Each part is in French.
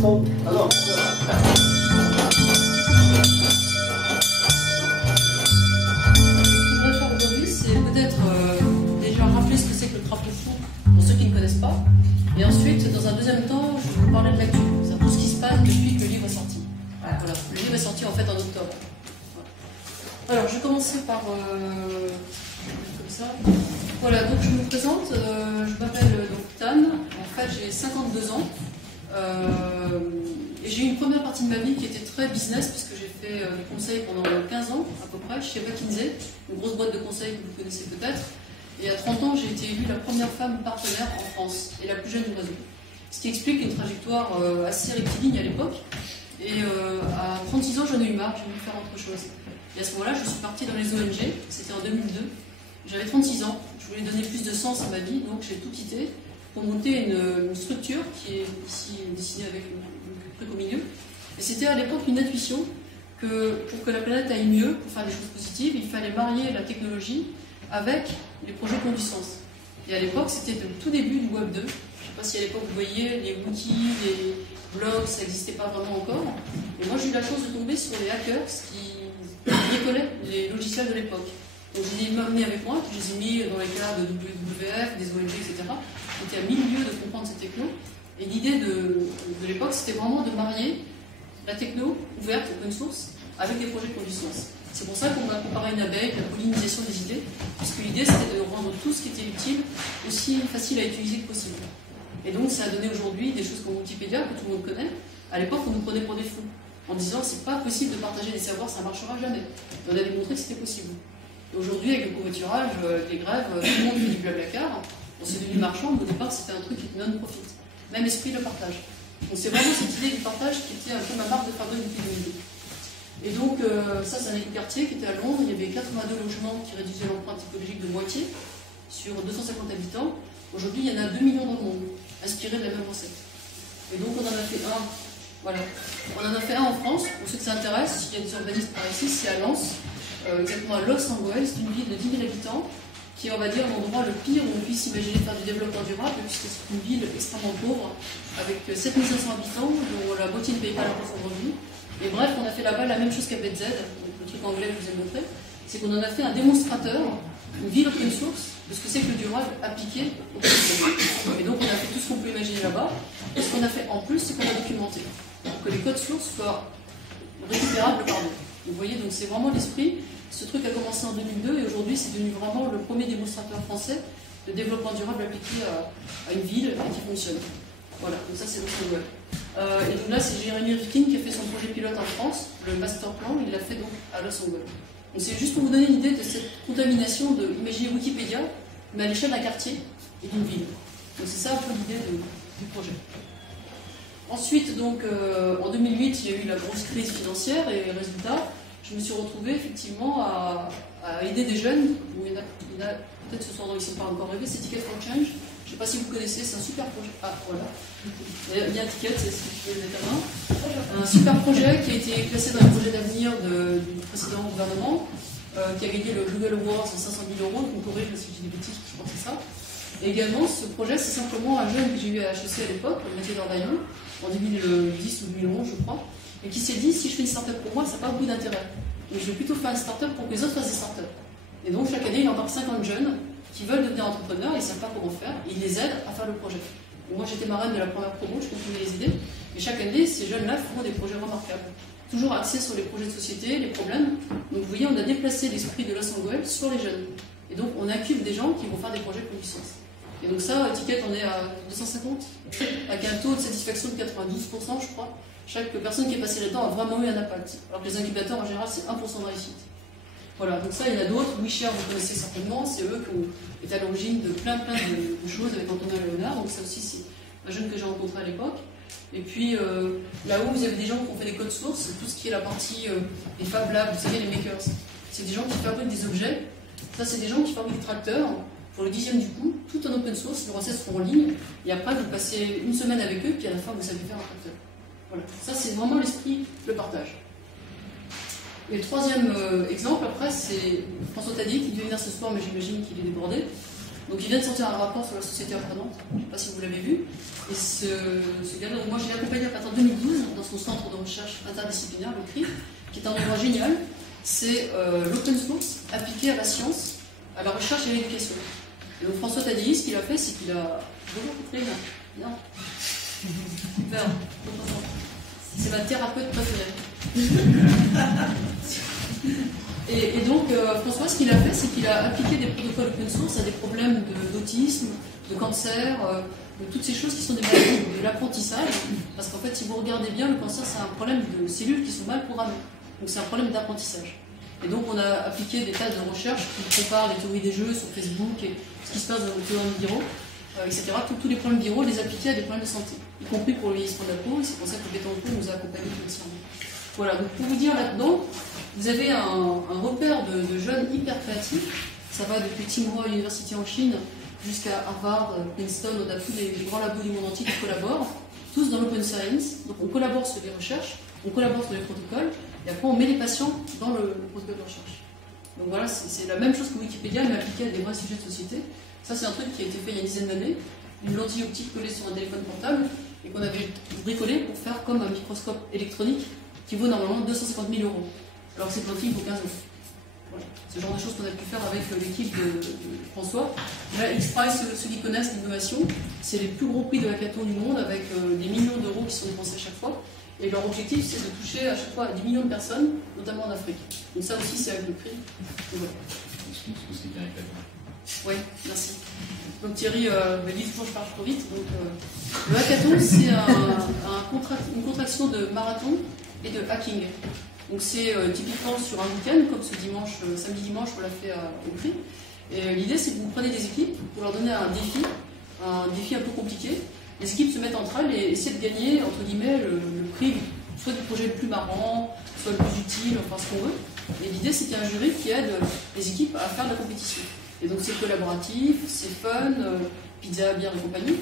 son. Alors, déjà rappeler ce que c'est que le craft fou pour ceux qui ne connaissent pas. Et ensuite, dans un deuxième temps, je vais vous parler de l'actu, c'est-à-dire tout ce qui se passe depuis que le livre est sorti. Voilà. Le livre est sorti en fait en octobre. Voilà. Alors, je vais commencer par comme ça. Voilà, donc je me présente, je m'appelle donc Tan, en fait j'ai 52 ans. Et j'ai eu une première partie de ma vie qui était très business, puisque j'ai fait des conseils pendant 15 ans à peu près chez McKinsey, une grosse boîte de conseils que vous connaissez peut-être. Et à 30 ans, j'ai été élue la première femme partenaire en France et la plus jeune du réseau. Ce qui explique une trajectoire assez rectiligne à l'époque. Et à 36 ans, j'en ai eu marre, j'ai voulu faire autre chose. Et à ce moment-là, je suis partie dans les ONG, c'était en 2002. J'avais 36 ans, je voulais donner plus de sens à ma vie, donc j'ai tout quitté pour monter une structure qui est ici dessinée avec le truc au milieu. Et c'était à l'époque une intuition que pour que la planète aille mieux, pour faire des choses positives, il fallait marier la technologie avec les projets qui ont du sens. Et à l'époque, c'était le tout début du Web 2. Je ne sais pas si à l'époque vous voyez les wikis, les blogs, ça n'existait pas vraiment encore. Et moi, j'ai eu la chance de tomber sur les hackers qui décollaient les logiciels de l'époque. Donc je les ai amenés avec moi, je les ai mis dans les cas de WWF, des ONG, etc. J'étais à 1000 lieues de comprendre ces technos. Et l'idée de l'époque, c'était vraiment de marier la techno ouverte, open source, avec des projets qui ont du sens. C'est pour ça qu'on a comparé une abeille, la pollinisation des idées, puisque l'idée c'était de rendre tout ce qui était utile aussi facile à utiliser que possible. Et donc ça a donné aujourd'hui des choses comme Wikipédia, que tout le monde connaît. À l'époque, on nous prenait pour des fous, en disant c'est pas possible de partager des savoirs, ça ne marchera jamais. Et on a démontré que c'était possible. Et aujourd'hui, avec le covoiturage, les grèves, tout le monde fait du blablacar. On s'est devenu marchand, mais au départ c'était un truc non-profit. Même esprit de partage. Donc c'est vraiment cette idée du partage qui était un peu ma marque de fabrique depuis 2002. Et donc, ça, c'est un écoquartier qui était à Londres. Il y avait 82 logements qui réduisaient l'empreinte écologique de moitié sur 250 habitants. Aujourd'hui, il y en a 2 millions dans le monde, inspirés de la même recette. Et donc, on en a fait un. Voilà. On en a fait un en France. Pour ceux que ça intéresse, il y a des urbanistes par ici, c'est à Lens, exactement à Los Angeles. C'est une ville de 10 000 habitants qui est, on va dire, l'endroit le pire où on puisse imaginer faire du développement durable, puisque c'est une ville extrêmement pauvre, avec 7500 habitants, dont la moitié ne paye pas l'impôt sur le revenu. Et bref, on a fait là-bas la même chose qu'à BZ, le truc anglais que je vous ai montré, c'est qu'on en a fait un démonstrateur, une ville open source, de ce que c'est que le durable appliqué au quotidien. Et donc on a fait tout ce qu'on peut imaginer là-bas. Et ce qu'on a fait en plus, c'est qu'on a documenté, pour que les codes sources soient récupérables par nous. Vous voyez, donc c'est vraiment l'esprit. Ce truc a commencé en 2002 et aujourd'hui c'est devenu vraiment le premier démonstrateur français de développement durable appliqué à une ville et qui fonctionne. Voilà, donc ça c'est notre web. Et donc là, c'est Jérémy Rifkin qui a fait son projet pilote en France, le master plan, il l'a fait donc à Los Angeles. Donc c'est juste pour vous donner une idée de cette contamination de, imaginez Wikipédia, mais à l'échelle d'un quartier et d'une ville. Donc c'est ça un peu l'idée du projet. Ensuite, donc, en 2008, il y a eu la grosse crise financière et résultat, je me suis retrouvée effectivement à aider des jeunes, il y en a peut-être ce soir dont ils ne sont pas encore arrivés, c'est Ticket for Change. Je ne sais pas si vous connaissez, c'est un super projet. Ah, voilà. Il y a un ticket, c'est ce que je peux le mettre à main. Un super projet qui a été classé dans les projets d'avenir du précédent gouvernement, qui a gagné le Google Awards de 500 000 €. Donc, on corrige si je dis des bêtises, je crois que c'est ça. Et également, ce projet, c'est simplement un jeune que j'ai eu à HEC à l'époque, Mathieu Dordaillon, en 2010 ou 2011, je crois, et qui s'est dit si je fais une start-up pour moi, ça n'a pas beaucoup d'intérêt. Donc, je vais plutôt faire une start-up pour que les autres fassent des start-up. Et donc, chaque année, il embarque 50 jeunes qui veulent devenir entrepreneurs, ils ne savent pas comment faire, et ils les aident à faire le projet. Moi, j'étais marraine de la première promo, je continue à les aider, et chaque année, ces jeunes-là font des projets remarquables. Toujours axés sur les projets de société, les problèmes. Donc, vous voyez, on a déplacé l'esprit de Los Angeles sur les jeunes. Et donc, on incube des gens qui vont faire des projets qui ont du sens. Et donc ça, Ticket, on est à 250, avec un taux de satisfaction de 92%, je crois. Chaque personne qui est passée là-dedans a vraiment eu un impact. Alors que les incubateurs, en général, c'est 1% de réussite. Voilà, donc ça, il y en a d'autres. WeShare, vous connaissez certainement, c'est eux qui ont été à l'origine de plein de choses avec Antonin Léonard. Donc ça aussi, c'est un jeune que j'ai rencontré à l'époque. Et puis, là-haut, vous avez des gens qui ont fait des codes sources, tout ce qui est la partie des Fab Labs, vous savez, les makers. C'est des gens qui fabriquent des objets. Ça, c'est des gens qui fabriquent des tracteurs. Pour le 10e du coup, tout en open source, les recettes seront en ligne. Et après, vous passez une semaine avec eux, puis à la fin, vous savez faire un tracteur. Voilà, ça, c'est vraiment l'esprit, le partage. Et le troisième exemple, après, c'est François Tadier qui devait venir ce soir, mais j'imagine qu'il est débordé. Donc il vient de sortir un rapport sur la société apprenante, je ne sais pas si vous l'avez vu. Et ce gars-là, moi je l'ai accompagné à partir de 2012 dans son centre de recherche interdisciplinaire, le CRIF, qui est un endroit génial. C'est l'open source appliqué à la science, à la recherche et à l'éducation. Et donc François Tadei, ce qu'il a fait, c'est qu'il a... Bonjour Catherine. Bien. Super. C'est ma thérapeute préférée. Et donc, François, ce qu'il a fait, c'est qu'il a appliqué des protocoles open source à des problèmes d'autisme, de cancer, de toutes ces choses qui sont des maladies de l'apprentissage. Parce qu'en fait, si vous regardez bien, le cancer, c'est un problème de cellules qui sont mal programmées. Donc, c'est un problème d'apprentissage. Et donc, on a appliqué des tas de recherches qui comparent les théories des jeux sur Facebook et ce qui se passe dans les théories viraux, etc. Tous les problèmes viraux, les appliquer à des problèmes de santé, y compris pour le vieillissement de la peau. C'est pour ça que Bettencourt nous a accompagnés tout le cerveau. Voilà, donc pour vous dire là-dedans, vous avez un repère de jeunes hyper créatifs. Ça va depuis Tsinghua University en Chine jusqu'à Harvard, Princeton, on a tous les grands labos du monde entier qui collaborent, tous dans l'open science. Donc on collabore sur les recherches, on collabore sur les protocoles, et après on met les patients dans le protocole de recherche. Donc voilà, c'est la même chose que Wikipédia, mais appliquée à des vrais sujets de société. Ça c'est un truc qui a été fait il y a une dizaine d'années, une lentille optique collée sur un téléphone portable, et qu'on avait bricolé pour faire comme un microscope électronique qui vaut normalement 250 000 €. Alors que cette lentille vaut 15 €. Voilà. C'est le genre de choses qu'on a pu faire avec l'équipe de François. Là, X-Prize, ceux qui connaissent l'innovation, c'est les plus gros prix de hackathon du monde avec des millions d'euros qui sont dépensés à chaque fois. Et leur objectif, c'est de toucher à chaque fois à 10 millions de personnes, notamment en Afrique. Donc ça aussi, c'est avec le prix. Voilà. Oui, merci. Donc Thierry me dit toujours que je parle trop vite. Donc, le hackathon, c'est une contraction de marathon et de hacking. Donc c'est typiquement sur un week-end, comme ce dimanche, samedi-dimanche, on l'a fait au CRI. Et l'idée, c'est que vous prenez des équipes pour leur donner un défi un peu compliqué. Les équipes se mettent entre elles et essaient de gagner, entre guillemets, le prix, soit du projet le plus marrant, soit le plus utile, enfin ce qu'on veut. Et l'idée, c'est qu'il y a un jury qui aide les équipes à faire de la compétition. Et donc c'est collaboratif, c'est fun, pizza, bière et compagnie.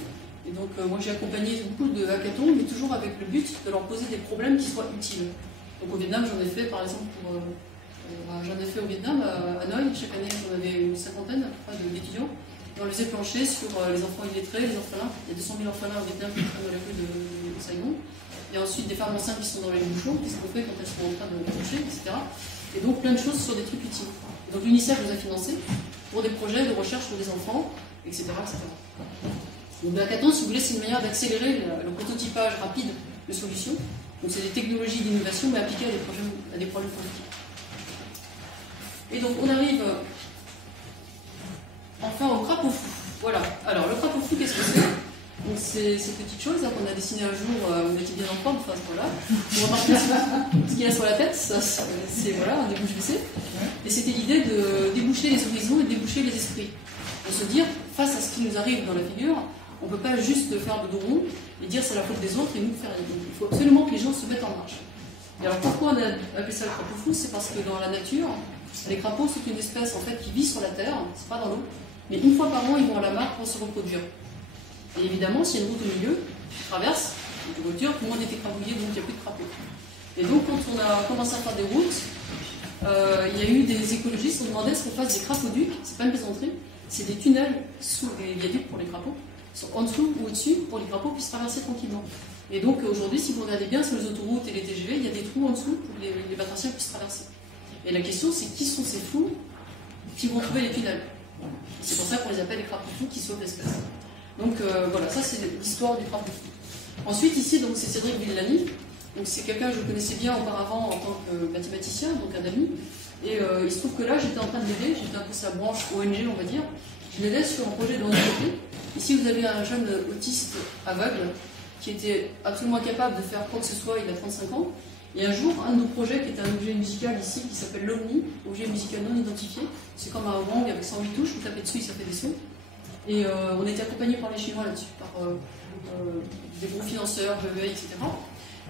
Et donc moi j'ai accompagné beaucoup de hackathons, mais toujours avec le but de leur poser des problèmes qui soient utiles. Donc au Vietnam, j'en ai fait par exemple au Vietnam, à Hanoï, chaque année j'en avais une cinquantaine d'étudiants. Et on les a planchés sur les enfants illettrés, les orphelins. Il y a 200 000 orphelins au Vietnam qui prennent la rue de Saigon. Et ensuite des femmes enceintes qui sont dans les bouchons, qu'est-ce qu'on fait quand elles sont en train de coucher, etc. Et donc plein de choses sur des trucs utiles. Et donc l'UNICEF nous a financé pour des projets de recherche sur des enfants, etc. Donc le hackathon, si vous voulez, c'est une manière d'accélérer le prototypage rapide de solutions. Donc c'est des technologies d'innovation, mais appliquées à des problèmes politiques. Et donc on arrive enfin au crapaud fou. Voilà. Alors le crapaud fou, qu'est-ce que c'est? Donc c'est ces petites choses là, qu'on a dessinées un jour, on était bien en forme, enfin voilà. Vous remarquez ce qu'il y a sur la tête, c'est voilà, un débouche-WC. Et c'était l'idée de déboucher les horizons et de déboucher les esprits. De se dire, face à ce qui nous arrive dans la figure, on ne peut pas juste faire le dos rond et dire c'est la faute des autres et nous faire rien. Il faut absolument que les gens se mettent en marche. Et alors pourquoi on a appelé ça le crapaud fou? C'est parce que dans la nature, les crapauds sont une espèce en fait qui vit sur la terre, c'est pas dans l'eau, mais une fois par an ils vont à la mare pour se reproduire. Et évidemment, s'il y a une route au milieu, qui traverse, une voiture, tout le monde est écrabouillé, donc il n'y a plus de crapauds. Et donc quand on a commencé à faire des routes, il y a eu des écologistes qui ont demandé à ce qu'on fasse des crapauducs, c'est pas une plaisanterie, c'est des tunnels sous les viaducs pour les crapauds, en dessous ou au-dessus pour que les crapauds puissent traverser tranquillement. Et donc aujourd'hui, si vous regardez bien sur les autoroutes et les TGV, il y a des trous en dessous pour que les batraciens puissent traverser. Et la question, c'est qui sont ces fous qui vont trouver les tunnels? C'est pour ça qu'on les appelle les crapauds fous qui sauvent l'espèce. Donc voilà, ça c'est l'histoire du crapaud fou. Ensuite, ici, donc c'est Cédric Villani. Donc c'est quelqu'un que je connaissais bien auparavant en tant que mathématicien, donc un ami. Et il se trouve que là, j'étais en train de l'aider, j'étais un peu sa branche ONG, on va dire. Je l'aidais sur un projet de handicapé. Ici, vous avez un jeune autiste aveugle qui était absolument incapable de faire quoi que ce soit, il a 35 ans. Et un jour, un de nos projets, qui est un objet musical ici, qui s'appelle l'OMNI, objet musical non identifié, c'est comme un wang avec 108 touches, vous tapez dessus, ça fait des sons. Et on a été accompagné par les Chinois là-dessus, par des gros financeurs, VEA, etc.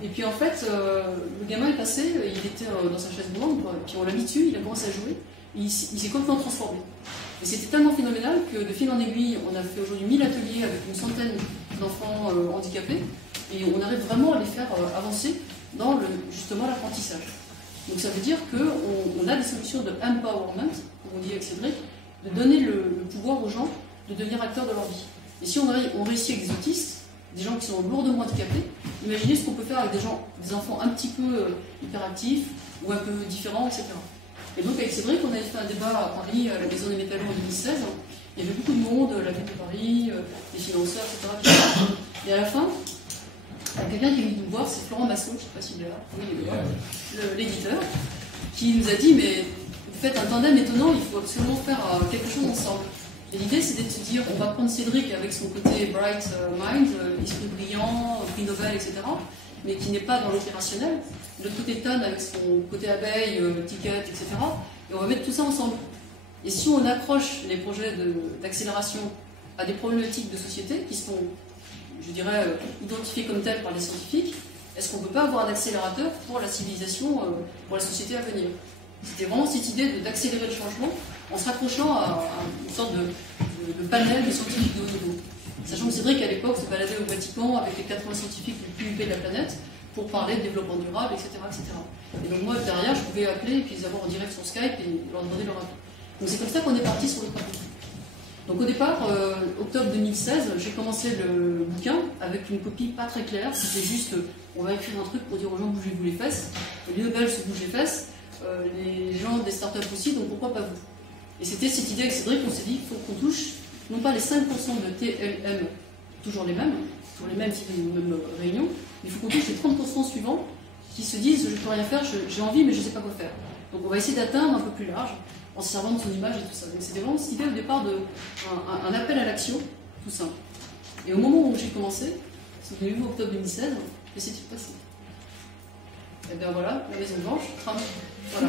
Et puis en fait, le gamin est passé, il était dans sa chaise roulante, puis on l'a mis dessus, il a commencé à jouer, et il s'est complètement transformé. Et c'était tellement phénoménal que de fil en aiguille, on a fait aujourd'hui 1000 ateliers avec une centaine d'enfants handicapés, et on arrive vraiment à les faire avancer dans justement l'apprentissage. Donc ça veut dire qu'on a des solutions de empowerment, comme on dit avec Cédric, de donner le pouvoir aux gens de devenir acteurs de leur vie. Et si on réussit avec des autistes, des gens qui sont lourdement handicapés, imaginez ce qu'on peut faire avec des enfants un petit peu hyperactifs ou un peu différents, etc. Et donc avec Cédric, on avait fait un débat à Paris, à la Maison des Métallos en 2016. Il y avait beaucoup de monde, la ville de Paris, des financeurs, etc. Et à la fin, il y a quelqu'un qui est venu nous voir, c'est Florent Massot, je ne sais pas s'il est là, oui, il est là, l'éditeur, qui nous a dit, mais vous faites un tandem étonnant, il faut absolument faire quelque chose ensemble. Et l'idée, c'était de se dire, on va prendre Cédric avec son côté bright mind, esprit brillant, prix Nobel, etc., mais qui n'est pas dans l'opérationnel. De l'autre côté, Tan avec son côté abeille, ticket, etc. Et on va mettre tout ça ensemble. Et si on accroche les projets d'accélération à des problématiques de société qui sont, je dirais, identifiées comme telles par les scientifiques, est-ce qu'on ne peut pas avoir un accélérateur pour la civilisation, pour la société à venir? C'était vraiment cette idée d'accélérer le changement en se raccrochant à une sorte de panel de scientifiques de haut niveau. Sachant que Cédric, à l'époque, se baladait au Vatican avec les 80 scientifiques les plus huppés de la planète pour parler de développement durable, etc., etc. Et donc moi, derrière, je pouvais appeler et puis les avoir en direct sur Skype et leur demander leur avis. Donc c'est comme ça qu'on est parti sur le travail. Donc au départ, octobre 2016, j'ai commencé le bouquin avec une copie pas très claire. C'était juste, on va écrire un truc pour dire aux gens bougez-vous les fesses. Les Nobel se bougent les fesses, les gens des startups aussi, donc pourquoi pas vous? Et c'était cette idée avec Cédric, on s'est dit, il faut qu'on touche, non pas les 5% de TLM, toujours les mêmes types de mêmes réunions, mais il faut qu'on touche les 30% suivants qui se disent, je ne peux rien faire, j'ai envie, mais je ne sais pas quoi faire. Donc on va essayer d'atteindre un peu plus large, en se servant de son image et tout ça. Donc c'était vraiment cette idée au départ d'un appel à l'action, tout simple. Et au moment où j'ai commencé, c'était le 8 octobre 2016, que s'est-il passé? Et bien voilà, la Maison Blanche, Trump, voilà.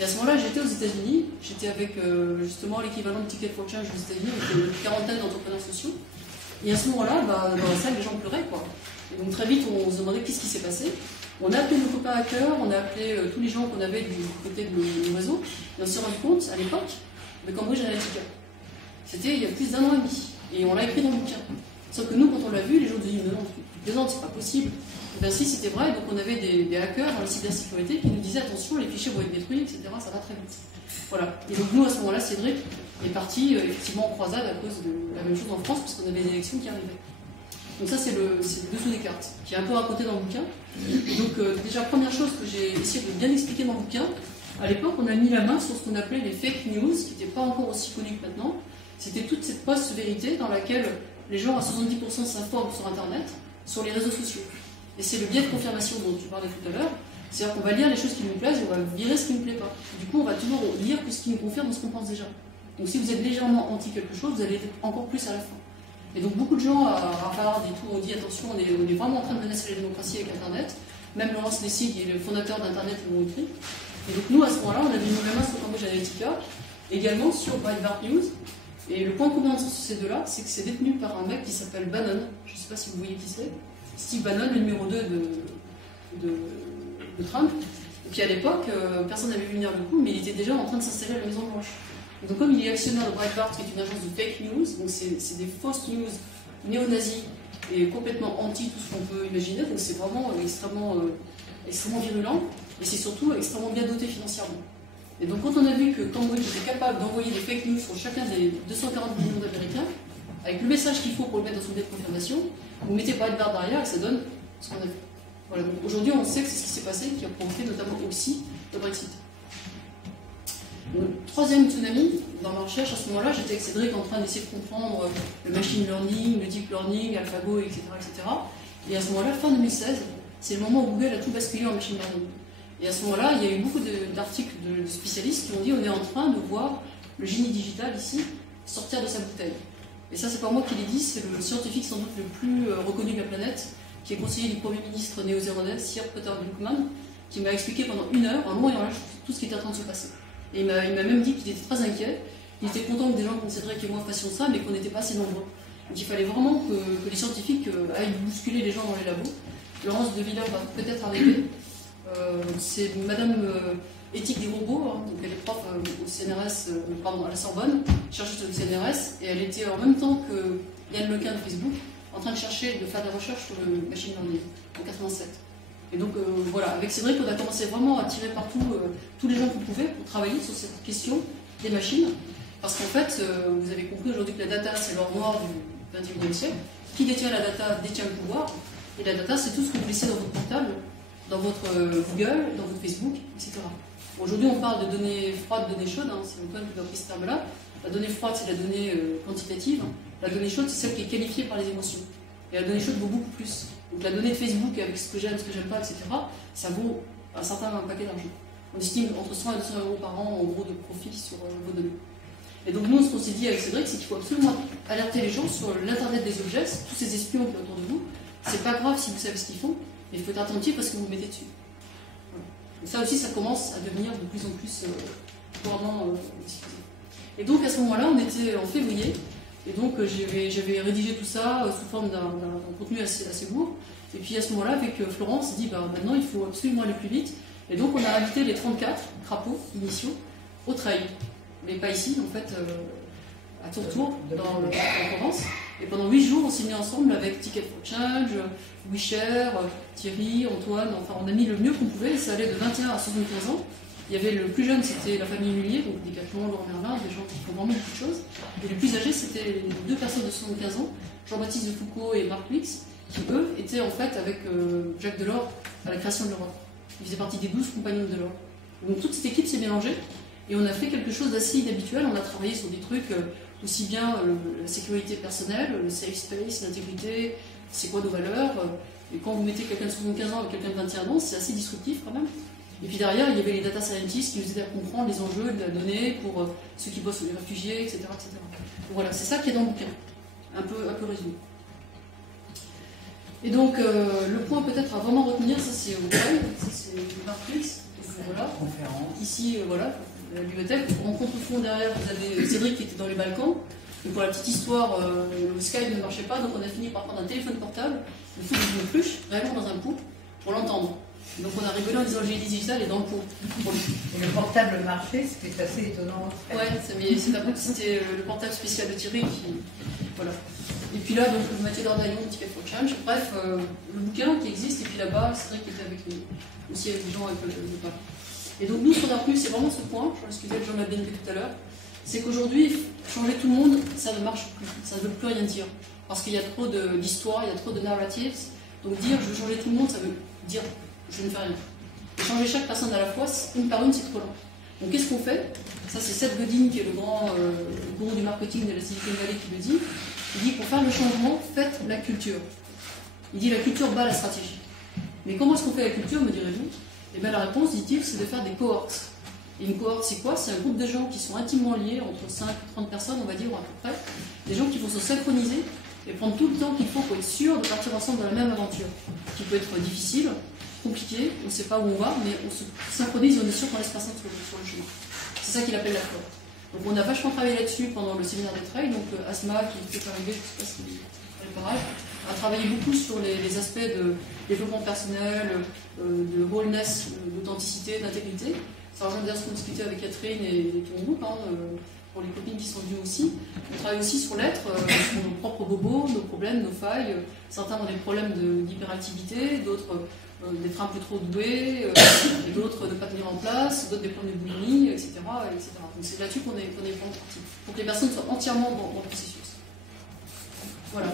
Et à ce moment-là, j'étais aux États-Unis, j'étais avec justement l'équivalent de Ticket for Change aux États-Unis, avec une quarantaine d'entrepreneurs sociaux. Et à ce moment-là, dans la salle, les gens pleuraient, quoi. Et donc très vite, on se demandait qu'est-ce qui s'est passé. On a appelé nos copains hackers, on a appelé tous les gens qu'on avait du côté de nos réseaux, et on s'est rendu compte, à l'époque, de Cambridge Analytica. C'était il y a plus d'1 an et demi, et on l'a écrit dans le bouquin. Sauf que nous, quand on l'a vu, les gens disaient, mais non, tu plaisantes, c'est pas possible. Et bien si, c'était vrai, donc on avait des hackers dans la cybersécurité qui nous disaient, attention, les fichiers vont être détruits, etc., ça va très vite. Voilà. Et donc nous, à ce moment-là, Cédric est parti effectivement en croisade à cause de la même chose en France, parce qu'on avait des élections qui arrivaient. Donc ça, c'est le dessous des cartes, qui est un peu raconté dans le bouquin. Et donc déjà, première chose que j'ai essayé de bien expliquer dans le bouquin, à l'époque, on a mis la main sur ce qu'on appelait les fake news, qui n'étaient pas encore aussi connus que maintenant. C'était toute cette post-vérité dans laquelle les gens à 70% s'informent sur Internet, sur les réseaux sociaux. Et c'est le biais de confirmation dont tu parlais tout à l'heure. C'est-à-dire qu'on va lire les choses qui nous plaisent et on va virer ce qui ne nous plaît pas. Du coup, on va toujours lire ce qui nous confirme ce qu'on pense déjà. Donc si vous êtes légèrement anti quelque chose, vous allez être encore plus à la fin. Et donc beaucoup de gens à Harvard et tout ont dit attention, on est vraiment en train de menacer la démocratie avec Internet. Même Laurence Lessig, qui est le fondateur d'Internet, l'ont écrit. Et donc nous, à ce moment-là, on avait mis la main sur Cambridge Analytica, également sur Breitbart News. Et le point commun entre ces deux-là, c'est que c'est détenu par un mec qui s'appelle Bannon. Je ne sais pas si vous voyez qui c'est. Steve Bannon, le numéro 2 de Trump. Et puis à l'époque, personne n'avait vu venir le coup, mais il était déjà en train de s'installer à la Maison Blanche. Et donc comme il est actionnaire de Breitbart, qui est une agence de fake news, donc c'est des fausses news néo-nazis et complètement anti tout ce qu'on peut imaginer, donc c'est vraiment extrêmement virulent, et c'est surtout extrêmement bien doté financièrement. Et donc quand on a vu que Cambridge était capable d'envoyer des fake news sur chacun des 240 millions d'Américains, avec le message qu'il faut pour le mettre dans son biais de confirmation, vous mettez Breitbart derrière et ça donne ce qu'on a vu. Voilà, donc aujourd'hui on sait que c'est ce qui s'est passé, qui a provoqué notamment aussi le Brexit. Donc, troisième tsunami, dans ma recherche à ce moment-là, j'étais avec Cédric en train d'essayer de comprendre le machine learning, le deep learning, AlphaGo, etc., etc. Et à ce moment-là, fin 2016, c'est le moment où Google a tout basculé en machine learning. Et à ce moment-là, il y a eu beaucoup d'articles de spécialistes qui ont dit on est en train de voir le génie digital ici sortir de sa bouteille. Et ça, c'est pas moi qui l'ai dit, c'est le scientifique sans doute le plus reconnu de la planète, qui est conseiller du Premier ministre néo-zélandais, Sir Peter Bluckman, qui m'a expliqué pendant 1 heure, en long et en large, tout ce qui était en train de se passer. Et il m'a même dit qu'il était très inquiet, il était content que des gens comme Cédric et moi fassions ça, mais qu'on n'était pas assez nombreux. Donc il fallait vraiment que les scientifiques aillent bousculer les gens dans les labos. Laurence de Villers va peut-être arriver. C'est Madame Éthique des robots, hein, donc elle est prof au CNRS, à la Sorbonne, chercheuse au CNRS, et elle était en même temps que Yann Lequin de Facebook, en train de chercher, de faire des recherches sur le machine learning, en 87. Et donc voilà, avec Cédric, on a commencé vraiment à tirer partout tous les gens qu'on pouvait pour travailler sur cette question des machines. Parce qu'en fait, vous avez compris aujourd'hui que la data, c'est l'or noir du XXIe siècle. Qui détient la data détient le pouvoir. Et la data, c'est tout ce que vous laissez dans votre portable, dans votre Google, dans votre Facebook, etc. Aujourd'hui, on parle de données froides, données chaudes. Hein, c'est Antoine qui a pris ce terme-là. La donnée froide, c'est la donnée quantitative. La donnée chaude, c'est celle qui est qualifiée par les émotions. Et la donnée chaude vaut beaucoup plus. Donc la donnée de Facebook, avec ce que j'aime, ce que j'aime pas, etc., ça vaut un certain paquet d'argent. On estime entre 100 et 200 euros par an, en gros, de profit sur vos données. Et donc nous, ce qu'on s'est dit avec Cédric, c'est qu'il faut absolument alerter les gens sur l'Internet des objets, tous ces espions qui sont autour de vous. C'est pas grave si vous savez ce qu'ils font, mais il faut être attentif parce que vous vous mettez dessus. Voilà. Et ça aussi, ça commence à devenir de plus en plus couramment diffusé. Et donc à ce moment-là, on était en février, et donc j'avais rédigé tout ça sous forme d'un contenu assez lourd. Et puis à ce moment-là, avec Florence, on s'est dit, maintenant il faut absolument aller plus vite. Et donc on a invité les 34 crapauds initiaux au trail. Mais pas ici, en fait, à Tourtour, dans la Provence. Et pendant 8 jours, on s'est mis ensemble avec Ticket for Change, WeShare, Thierry, Antoine, enfin on a mis le mieux qu'on pouvait, et ça allait de 21 à 75 ans. Il y avait le plus jeune, c'était la famille Mullier, donc Decathlon, Laurent Merlin, des gens qui font vraiment beaucoup de choses. Et les plus âgés, c'était 2 personnes de 75 ans, Jean-Baptiste de Foucault et Marc Lix, qui eux étaient en fait avec Jacques Delors à la création de l'Europe. Ils faisaient partie des 12 compagnons de Delors. Donc toute cette équipe s'est mélangée, et on a fait quelque chose d'assez inhabituel. On a travaillé sur des trucs aussi bien la sécurité personnelle, le safe space, l'intégrité, c'est quoi nos valeurs. Et quand vous mettez quelqu'un de 75 ans avec quelqu'un de 21 ans, c'est assez disruptif quand même. Et puis derrière, il y avait les data scientists qui nous aidaient à comprendre les enjeux de la donnée pour ceux qui bossent sur les réfugiés, etc. etc. Donc voilà, c'est ça qui est dans le bouquin, un peu résumé. Et donc, le point peut-être à vraiment retenir, ça c'est au web, ça c'est Netflix, voilà. Ici, voilà, la bibliothèque. En contre-fond derrière, vous avez Cédric qui était dans les Balkans. Et pour la petite histoire, le Skype ne marchait pas, donc on a fini par prendre un téléphone portable, le foutre dans une cruche, réellement dans un pot, pour l'entendre. Donc on a rigolé en disant le génie digital est dans le pot. Et le portable marchait, c'était assez étonnant. Ouais, c'était le portable spécial de Thierry qui. Voilà. Et puis là, donc Mathieu Dordaillon, Ticket for Change. Bref, le bouquin qui existe, et puis là-bas, c'est vrai qu'il était avec nous, aussi avec des gens avec le pas. Et donc nous, ce qu'on a retenu, c'est vraiment ce point, je l'excusais, Jean l'a bien dit tout à l'heure, c'est qu'aujourd'hui, changer tout le monde, ça ne marche plus, ça ne veut plus rien dire. Parce qu'il y a trop d'histoires, il y a trop de narratives. Donc dire je veux changer tout le monde, ça veut dire je ne fais rien. Et changer chaque personne à la fois, une par une, c'est trop lent. Donc qu'est-ce qu'on fait? Ça, c'est Seth Godin, qui est le grand gourou du marketing de la Silicon Valley, qui le dit. Il dit pour faire le changement, faites la culture. Il dit la culture bat la stratégie. Mais comment est-ce qu'on fait la culture, me direz-vous? Et bien la réponse, dit-il, c'est de faire des cohortes. Et une cohorte, c'est quoi? C'est un groupe de gens qui sont intimement liés, entre 5 et 30 personnes, on va dire, ou à peu près. Des gens qui vont se synchroniser et prendre tout le temps qu'il faut pour être sûr de partir ensemble dans la même aventure. Qui peut être difficile, compliqué, on ne sait pas où on va, mais on se synchronise et on est sûr qu'on laisse personne sur le chemin. C'est ça qu'il appelle la cohorte. Donc on a vachement travaillé là-dessus pendant le séminaire des trails. Donc Asma, qui est arrivée, je ne sais pas si elle est pareil, a travaillé beaucoup sur les aspects de développement personnel, de wholeness, d'authenticité, d'intégrité. Ça rejoint d'ailleurs ce qu'on discutait avec Catherine et ton groupe, hein, pour les copines qui sont venues aussi. On travaille aussi sur l'être, sur nos propres bobos, nos problèmes, nos failles. Certains ont des problèmes d'hyperactivité, d'autres d'être un peu trop doués, et d'autres de ne pas tenir en place, d'autres des problèmes de boulimie, etc., etc. Donc c'est là-dessus qu'on est parti, pour que les personnes soient entièrement dans le processus. Voilà.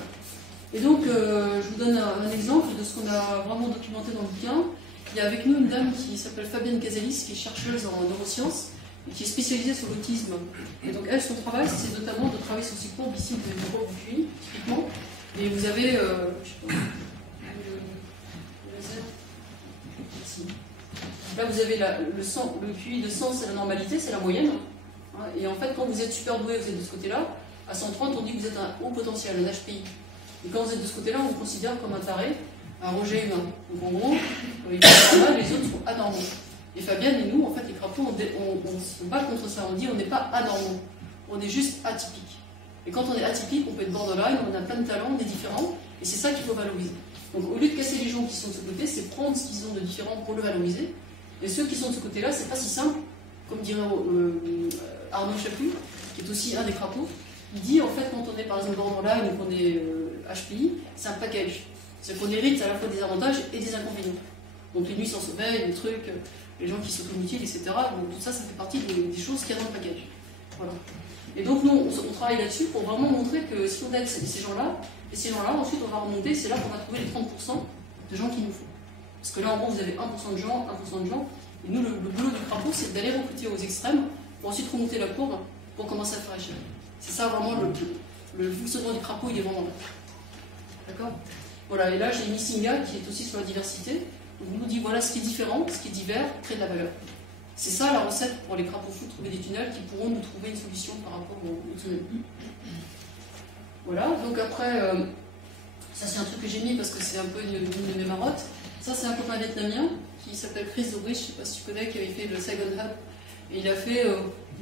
Et donc, je vous donne un exemple de ce qu'on a vraiment documenté dans le bouquin. Il y a avec nous une dame qui s'appelle Fabienne Casalis, qui est chercheuse en neurosciences et qui est spécialisée sur l'autisme. Et donc, elle, son travail, c'est notamment de travailler sur ces courbes ici de Europe du QI, typiquement. Et vous avez, je sais pas, là, vous avez le QI de 100, c'est la normalité, c'est la moyenne. Et en fait, quand vous êtes super doué, vous êtes de ce côté-là. À 130, on dit que vous êtes un haut potentiel, un HPI. Et quand vous êtes de ce côté-là, on vous considère comme un taré, un rejet humain. Donc en gros, il faut normal, les autres sont anormaux. Et Fabienne et nous, en fait, les crapauds, on se bat contre ça. On dit on n'est pas anormaux, on est juste atypique. Et quand on est atypique, on peut être borderline, on a plein de talents, on est différent, et c'est ça qu'il faut valoriser. Donc au lieu de casser les gens qui sont de ce côté, c'est prendre ce qu'ils ont de différent pour le valoriser. Et ceux qui sont de ce côté-là, c'est pas si simple, comme dirait Arnaud Chaput, qui est aussi un des crapauds. Il dit, en fait, quand on est par exemple borderline ou qu'on est HPI, c'est un package. C'est qu'on hérite à la fois des avantages et des inconvénients. Donc les nuits sans sommeil, les trucs, les gens qui s'automutilent, etc. Donc tout ça, ça fait partie des choses qu'il y a dans le package. Voilà. Et donc nous, on travaille là-dessus pour vraiment montrer que si on aide ces gens-là, et ces gens-là, ensuite on va remonter, c'est là qu'on va trouver les 30% de gens qu'il nous faut. Parce que là, en gros, vous avez 1% de gens, 1% de gens, et nous, le boulot du crapaud, c'est d'aller recruter aux extrêmes, pour ensuite remonter la courbe, pour commencer à faire échelle. C'est ça vraiment le fonctionnement du crapaud, il est vraiment là. D'accord? Voilà, et là j'ai mis Singa qui est aussi sur la diversité. Il nous dit voilà ce qui est différent, ce qui est divers, crée de la valeur. C'est ça la recette pour les crapauds fous, trouver des tunnels qui pourront nous trouver une solution par rapport au tunnel. Voilà, donc après, ça c'est un truc que j'ai mis parce que c'est un peu une de mes marottes. Ça c'est un copain vietnamien qui s'appelle Chris Dobrich, je ne sais pas si tu connais, qui avait fait le Saigon Hub. Et il a fait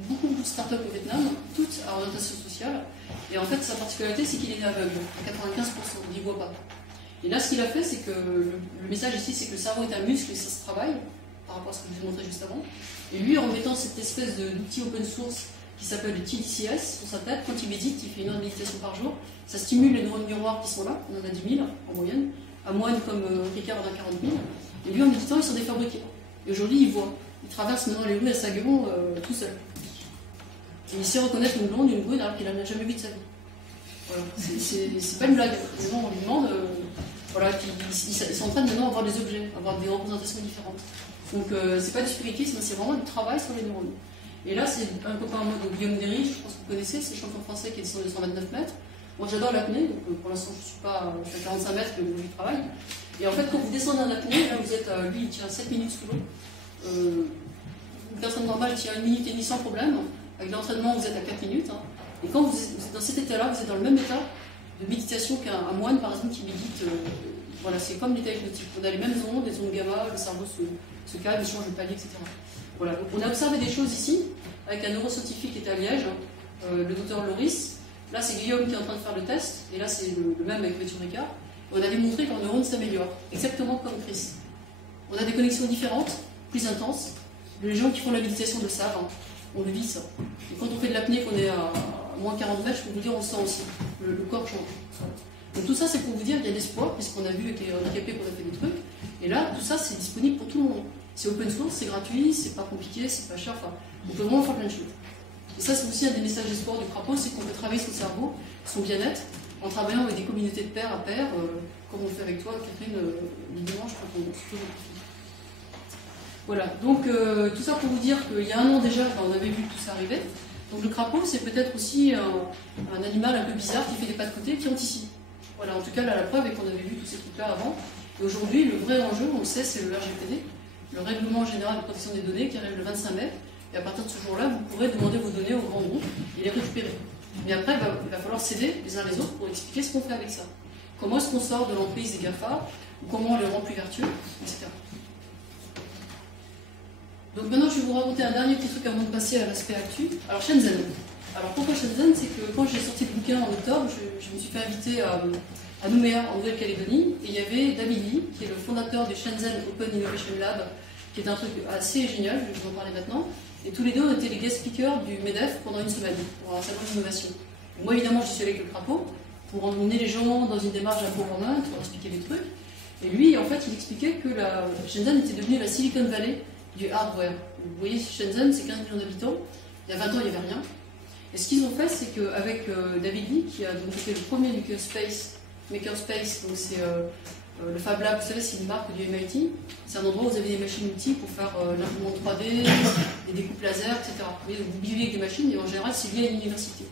beaucoup de startups au Vietnam, toutes à orientation sociale. Et en fait, sa particularité, c'est qu'il est aveugle, à 95%, il n'y voit pas. Et là, ce qu'il a fait, c'est que le message ici, c'est que le cerveau est un muscle et ça se travaille, par rapport à ce que je vous ai montré juste avant. Et lui, en mettant cette espèce d'outil open source qui s'appelle le TDCS sur sa tête, quand il médite, il fait 1 heure de méditation par jour, ça stimule les neurones miroirs qui sont là, on en a 10 000 en moyenne, à moine comme Ricard en a 40 000. Et lui, en méditant, ils sont défabriqués. Et aujourd'hui, il voit. Il traverse maintenant les rues à Saguenay tout seul. Et il sait reconnaître une blonde, une brune, alors qu'il n'en a jamais vu de sa vie. Voilà. C'est pas une blague. Les gens, on lui demande, voilà, ils s'entraînent maintenant à avoir des objets, à avoir des représentations différentes. Donc, c'est pas du spiritisme, c'est vraiment du travail sur les neurones. Et là, c'est un copain à moi, donc Guillaume Derry, je pense que vous connaissez, c'est le champion français qui est descendu de 129 mètres. Moi, j'adore l'apnée, donc pour l'instant, je suis à 45 mètres, mais je travaille. Et en fait, quand vous descendez en apnée, là, vous êtes, lui, il tient 7 minutes sous l'eau. Une personne normale tient 1 minute et demie sans problème. Avec l'entraînement, vous êtes à 4 minutes. Hein. Et quand vous êtes dans cet état-là, vous êtes dans le même état de méditation qu'un moine, par exemple, qui médite. Voilà, c'est comme l'état hypnotique. On a les mêmes ondes, les ondes gamma, le cerveau se calme, il change de palier, etc. Voilà. Donc, on a observé des choses ici, avec un neuroscientifique qui était à Liège, le docteur Loris. Là, c'est Guillaume qui est en train de faire le test, et là, c'est le même avec Mathieu Ricard. On a démontré que leurs neurones s'améliorent, exactement comme Chris. On a des connexions différentes, plus intenses. Les gens qui font la méditation le savent, hein. On le vit ça. Et quand on fait de l'apnée, qu'on est à moins 40 mètres, je peux vous dire, on le sent aussi. Le corps change. Donc tout ça, c'est pour vous dire qu'il y a de l'espoir, puisqu'on a vu avec les handicapés qu'on a fait des trucs. Et là, tout ça, c'est disponible pour tout le monde. C'est open source, c'est gratuit, c'est pas compliqué, c'est pas cher. Enfin, on peut vraiment faire plein de choses. Et ça, c'est aussi un des messages d'espoir du crapaud, c'est qu'on peut travailler son cerveau, son bien-être, en travaillant avec des communautés de pair à pair, comme on fait avec toi, Catherine, le dimanche, quand on se pose. Voilà, donc tout ça pour vous dire qu'il y a 1 an déjà, on avait vu tout ça arriver. Donc le crapaud, c'est peut-être aussi un animal un peu bizarre qui fait des pas de côté, qui anticipe. Voilà, en tout cas, là, la preuve est qu'on avait vu tous ces trucs-là avant. Et aujourd'hui, le vrai enjeu, on le sait, c'est le RGPD, le Règlement Général de Protection des Données, qui arrive le 25 mai. Et à partir de ce jour-là, vous pourrez demander vos données aux grands groupes et les récupérer. Mais après, il va falloir s'aider les uns les autres pour expliquer ce qu'on fait avec ça. Comment est-ce qu'on sort de l'emprise des GAFA, ou comment on les rend plus vertueux, etc. Donc maintenant, je vais vous raconter un dernier petit truc avant de passer à l'aspect actu. Alors, Shenzhen. Alors, pourquoi Shenzhen? C'est que quand j'ai sorti le bouquin en octobre, je me suis fait inviter à Nouméa, en Nouvelle-Calédonie, et il y avait David Lee, qui est le fondateur du Shenzhen Open Innovation Lab, qui est un truc assez génial, je vais vous en parler maintenant. Et tous les deux ont été les guest speakers du MEDEF pendant 1 semaine, pour un salon d'innovation. Moi, évidemment, j'y suis allée avec le crapaud, pour emmener les gens dans une démarche d'empowerment, pour expliquer des trucs. Et lui, en fait, il expliquait que Shenzhen était devenue la Silicon Valley du hardware. Vous voyez, Shenzhen, c'est 15 millions d'habitants. Il y a 20 ans, il n'y avait rien. Et ce qu'ils ont fait, c'est qu'avec David Lee, qui a donc été le premier Makerspace, donc c'est le Fab Lab, vous savez, c'est une marque du MIT. C'est un endroit où vous avez des machines outils pour faire l'imprimante 3D, des découpes laser, etc. Vous voyez, vous vivez avec des machines, et en général, c'est lié à une université.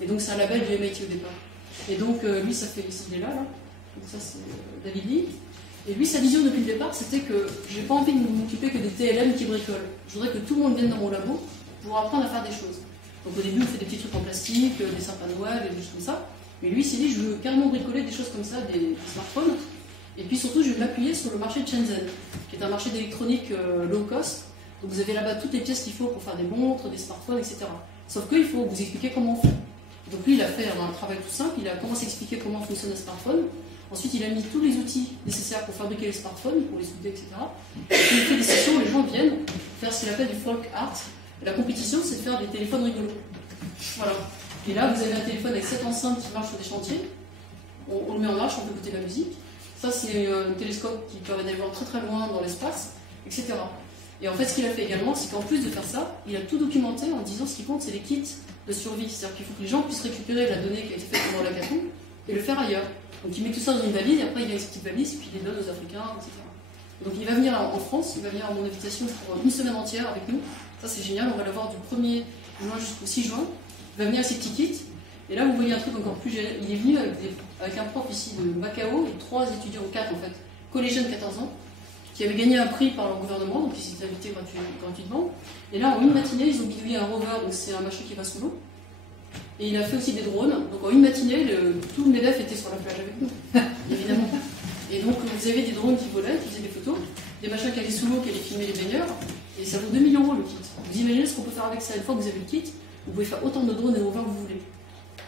Et donc, c'est un label du MIT au départ. Et donc, lui, ça fait il est là. Donc, ça, c'est David Lee. Et lui, sa vision depuis le départ, c'était que j'ai pas envie de m'occuper que des TLM qui bricolent. Je voudrais que tout le monde vienne dans mon labo pour apprendre à faire des choses. Donc au début, on fait des petits trucs en plastique, des sapins de Noël, des choses comme ça. Mais lui, il s'est dit, je veux carrément bricoler des choses comme ça, des smartphones. Et puis surtout, je vais m'appuyer sur le marché de Shenzhen, qui est un marché d'électronique low cost. Donc vous avez là-bas toutes les pièces qu'il faut pour faire des montres, des smartphones, etc. Sauf qu'il faut vous expliquer comment on fait. Donc lui, il a fait un travail tout simple, il a commencé à expliquer comment fonctionne un smartphone. Ensuite, il a mis tous les outils nécessaires pour fabriquer les smartphones, pour les souder, etc. Et puis, il fait des sessions où les gens viennent faire ce qu'il appelle du folk art. Et la compétition, c'est de faire des téléphones rigolos. Voilà. Et là, vous avez un téléphone avec 7 enceintes qui marchent sur des chantiers. On le met en marche, on peut écouter de la musique. Ça, c'est un télescope qui permet d'aller voir très très loin dans l'espace, etc. Et en fait, ce qu'il a fait également, c'est qu'en plus de faire ça, il a tout documenté en disant ce qui compte, c'est les kits de survie. C'est-à-dire qu'il faut que les gens puissent récupérer la donnée qui a été faite pendant l'hackathon et le faire ailleurs. Donc il met tout ça dans une valise, et après il y a une petite valise, et puis il les donne aux Africains, etc. Donc il va venir en France, il va venir à mon invitation pour une semaine entière avec nous. Ça c'est génial, on va l'avoir du 1er juin jusqu'au 6 juin. Il va venir avec ses petits kits. Et là, vous voyez un truc encore plus génial. Il est venu avec un prof ici de Macao et 3 étudiants, ou 4 en fait, collégiens de 14 ans, qui avaient gagné un prix par le gouvernement, donc ils s'étaient invités gratuitement. Et là, en une matinée, ils ont bidouillé un rover, donc c'est un machin qui va sous l'eau. Et il a fait aussi des drones. Donc en une matinée, tout le MEDEF était sur la plage avec nous, évidemment. Et donc vous avez des drones qui volaient, qui faisaient des photos, des machins qui allaient sous l'eau, qui allaient filmer les baigneurs, et ça vaut 2 000 € le kit. Vous imaginez ce qu'on peut faire avec ça? Une fois que vous avez le kit, vous pouvez faire autant de drones et rovers que vous voulez.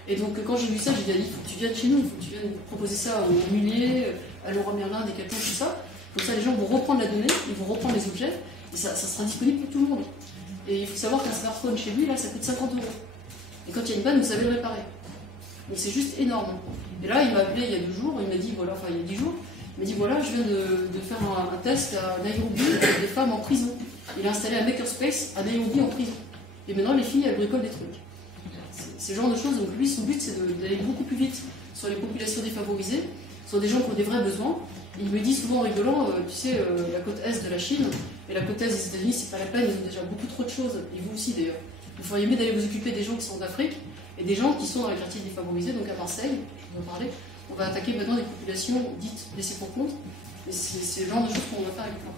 Et donc quand j'ai vu ça, j'ai dit, il faut que tu viennes chez nous, il faut que tu viennes proposer ça aux Mulliers, à Laurent Merlin, Decathlon, tout ça. Comme ça, les gens vont reprendre la donnée, ils vont reprendre les objets, et ça sera disponible pour tout le monde. Et il faut savoir qu'un smartphone chez lui, là, ça coûte 50 €. Et quand il y a une panne, vous savez le réparer. Donc c'est juste énorme. Et là, il m'a appelé il y a 2 jours, il m'a dit, voilà, enfin il y a 10 jours, il m'a dit, voilà, je viens de faire un test à Nairobi avec des femmes en prison. Il a installé un makerspace à Nairobi en prison. Et maintenant, les filles, elles bricolent des trucs. C'est ce genre de choses. Donc lui, son but, c'est d'aller beaucoup plus vite sur les populations défavorisées, sur des gens qui ont des vrais besoins. Et il me dit souvent en rigolant, tu sais, la côte est de la Chine et la côte est des États-Unis, c'est pas la peine, ils ont déjà beaucoup trop de choses. Et vous aussi d'ailleurs. Vous feriez mieux d'aller vous occuper des gens qui sont d'Afrique et des gens qui sont dans les quartiers défavorisés. Donc à Marseille, je vais vous en parler, on va attaquer maintenant des populations dites laissées pour compte. Et c'est le genre de choses qu'on va faire avec le.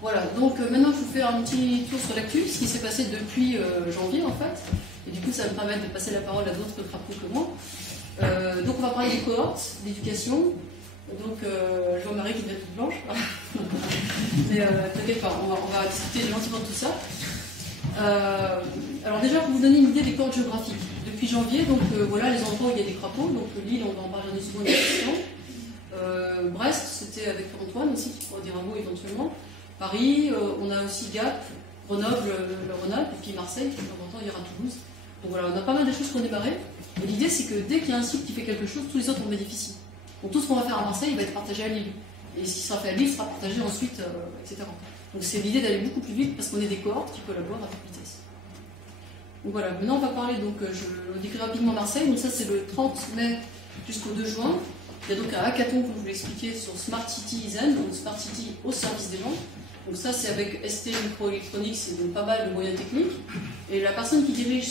Voilà, donc maintenant je vous fais un petit tour sur l'actu, ce qui s'est passé depuis janvier en fait. Et du coup ça va me permettre de passer la parole à d'autres crapauds que moi. Donc on va parler des cohortes, d'éducation. Donc Jean-Marie qui devient toute blanche. Mais t'inquiète pas, on va discuter gentiment de tout ça. Alors déjà pour vous donner une idée des cohortes géographiques. Depuis janvier, donc voilà les endroits où il y a des crapauds. Donc Lille, on va en parler en une seconde question. Brest, c'était avec Antoine aussi qui pourra dire un mot éventuellement. Paris, on a aussi Gap, Grenoble, le Rhône-Alpes, et puis Marseille, puis de temps en temps il y aura Toulouse. Donc voilà, on a pas mal de choses qui ont démarré. Et l'idée c'est que dès qu'il y a un site qui fait quelque chose, tous les autres en bénéficient. Donc tout ce qu'on va faire à Marseille va être partagé à Lille. Et ce qui sera fait à Lille sera partagé ensuite, etc. Donc c'est l'idée d'aller beaucoup plus vite parce qu'on est des cohortes qui collaborent à toute vitesse. Donc voilà, maintenant on va parler, donc je décris rapidement Marseille. Donc ça c'est le 30 mai jusqu'au 2 juin. Il y a donc un hackathon, comme je vous l'ai expliqué, sur Smart City Zen, donc Smart City au service des gens. Donc ça, c'est avec ST Microelectronics, c'est donc pas mal de moyens techniques. Et la personne qui dirige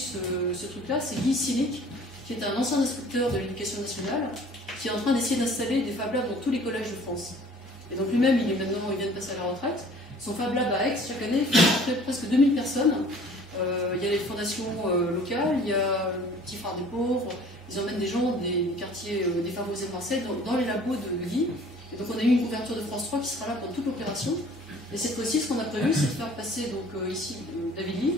ce truc-là, c'est Guy Silic, qui est un ancien instructeur de l'éducation nationale, qui est en train d'essayer d'installer des Fab Labs dans tous les collèges de France. Et donc lui-même, il vient de passer à la retraite. Son Fab Lab à Aix, chaque année, il fait rentrer presque 2000 personnes. Il y a les fondations locales, il y a le Petit Frère des Pauvres. Ils emmènent des gens des quartiers défavorisés de Marseille dans les labos de Guy. Et donc on a eu une couverture de France 3 qui sera là pour toute l'opération. Et cette fois-ci, ce qu'on a prévu, c'est de faire passer donc, ici David Lee.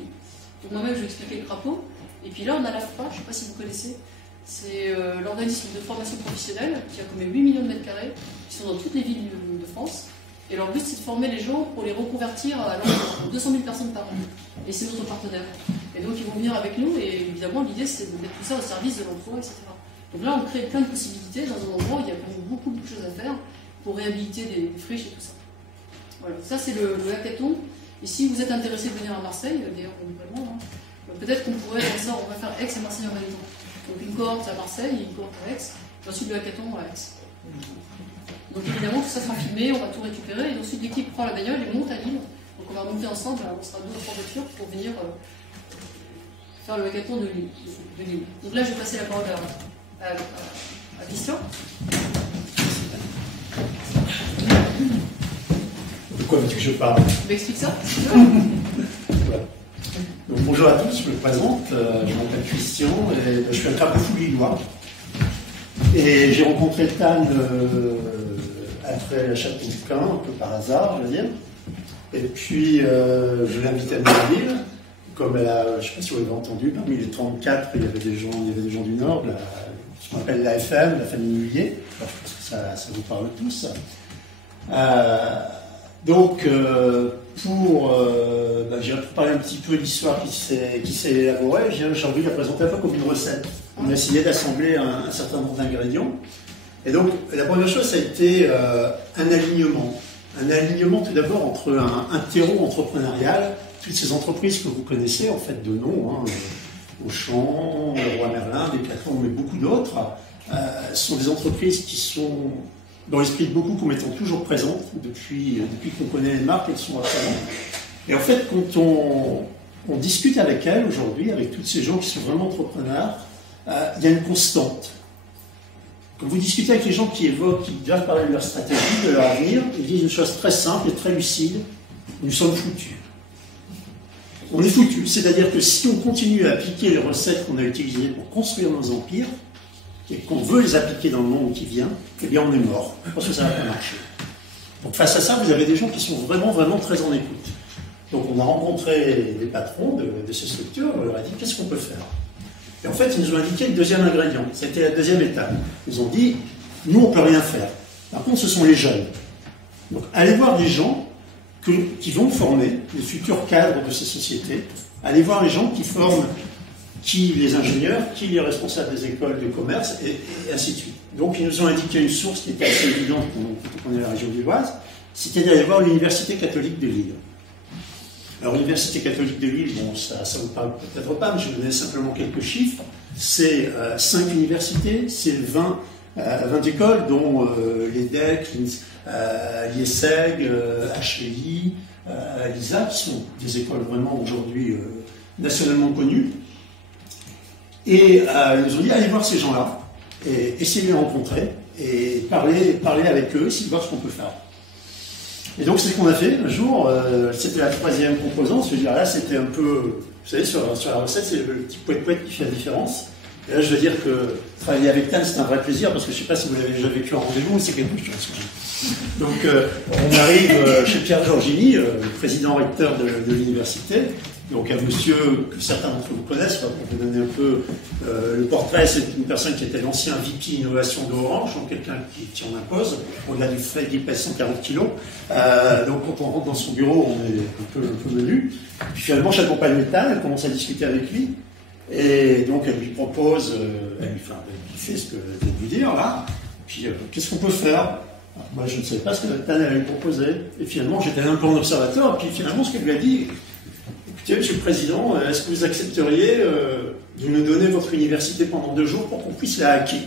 Donc moi-même, je vais expliquer le crapaud. Et puis là, on a l'AFPA, je ne sais pas si vous connaissez. C'est l'organisme de formation professionnelle qui a quand même 8 millions de mètres carrés, qui sont dans toutes les villes de France. Et leur but, c'est de former les gens pour les reconvertir à 200 000 personnes par an. Et c'est notre partenaire. Et donc, ils vont venir avec nous. Et évidemment, l'idée, c'est de mettre tout ça au service de l'emploi, etc. Donc là, on crée plein de possibilités dans un endroit où il y a beaucoup de choses à faire pour réhabiliter des friches et tout ça. Voilà, ça c'est le hackathon. Et si vous êtes intéressé de venir à Marseille, d'ailleurs, globalement, peut-être qu'on pourrait faire ça, on va faire Aix et Marseille en même temps. Donc une cohorte à Marseille et une cohorte à Aix, et ensuite le hackathon à Aix. Donc évidemment, tout ça sera filmé, on va tout récupérer, et ensuite l'équipe prend la bagnole et monte à Lille. Donc on va monter ensemble, on sera 2 ou 3 voitures pour venir faire le hackathon de Lille. Donc là, je vais passer la parole à Christian. De quoi veux-tu que je parle? Explique ça. Voilà. Donc, bonjour à tous, je me présente, je m'appelle Christian et je suis un crapaud fou lillois. Et j'ai rencontré Tan après la Château Bouquin, un peu par hasard, je veux dire. Et puis je l'ai invitée à venir à Lille. Comme elle a, je ne sais pas si vous l'avez entendu, parmi les 34, il y avait des gens du Nord, ce qu'on appelle l'AFM, la famille Mullier. Alors, je pense que ça vous parle tous. Donc, j'ai parlé un petit peu de l'histoire qui s'est élaborée, j'ai envie de la présenter un peu comme une recette. On a essayé d'assembler un certain nombre d'ingrédients. Et donc, la première chose, ça a été un un alignement tout d'abord entre un terreau entrepreneurial, toutes ces entreprises que vous connaissez, en fait, de nom, hein, Auchan, Leroy Merlin, Decathlon, mais beaucoup d'autres, sont des entreprises qui sont dans l'esprit de beaucoup comme étant toujours présentes depuis qu'on connaît les marques, elles sont présentes. Et en fait, quand on discute avec elles aujourd'hui, avec tous ces gens qui sont vraiment entrepreneurs, il y a une constante. Quand vous discutez avec les gens qui doivent parler de leur stratégie, de leur avenir, ils disent une chose très simple et très lucide: nous sommes foutus. On est foutus, c'est-à-dire que si on continue à appliquer les recettes qu'on a utilisées pour construire nos empires, et qu'on veut les appliquer dans le monde qui vient, eh bien on est mort, parce que ça ne va pas marcher. Donc face à ça, vous avez des gens qui sont vraiment, vraiment très en écoute. Donc on a rencontré les patrons de ces structures, on leur a dit qu'est-ce qu'on peut faire. Et en fait, ils nous ont indiqué le deuxième ingrédient, c'était la deuxième étape. Ils nous ont dit, nous on ne peut rien faire. Par contre, ce sont les jeunes. Donc allez voir des gens qui vont former les futurs cadres de ces sociétés, allez voir les gens qui forment qui les ingénieurs, qui les responsables des écoles de commerce, et ainsi de suite. Donc ils nous ont indiqué une source qui était assez évidente quand on est à la région lilloise, c'était d'aller voir l'Université catholique de Lille. Alors l'Université catholique de Lille, bon, ça vous parle peut-être pas, mais je vais vous donner simplement quelques chiffres. C'est 5 universités, c'est 20 écoles, dont l'EDEC, l'IESEG, HEI, l'ISA, qui sont des écoles vraiment aujourd'hui nationalement connues. Et ils nous ont dit, allez voir ces gens-là, et essayez de les rencontrer, et parler avec eux, essayer de voir ce qu'on peut faire. Et donc c'est ce qu'on a fait un jour, c'était la troisième composante, je veux dire là c'était un peu, vous savez sur la recette c'est le petit poète qui fait la différence. Et là je veux dire que travailler avec Tan c'est un vrai plaisir, parce que je ne sais pas si vous l'avez déjà vécu en rendez-vous, mais c'est quelque chose. Donc on arrive chez Pierre Giorgini, le président recteur de l'université. Donc un monsieur que certains d'entre vous connaissent, pour vous donner un peu le portrait, c'est une personne qui était l'ancien VP Innovation d'Orange, donc quelqu'un qui en impose, au-delà du fait qu'il pèse 140 kilos. Donc quand on rentre dans son bureau, on est un peu menu. Puis finalement, j'accompagne Métal, elle commence à discuter avec lui, et donc elle lui propose, elle fait ce que je viens de lui dire là, puis qu'est-ce qu'on peut faire? Moi je ne savais pas ce que Métal allait lui proposer, et finalement j'étais un peu en observateur, et puis finalement ce qu'elle lui a dit: Monsieur le Président, est-ce que vous accepteriez de nous donner votre université pendant 2 jours pour qu'on puisse la hacker?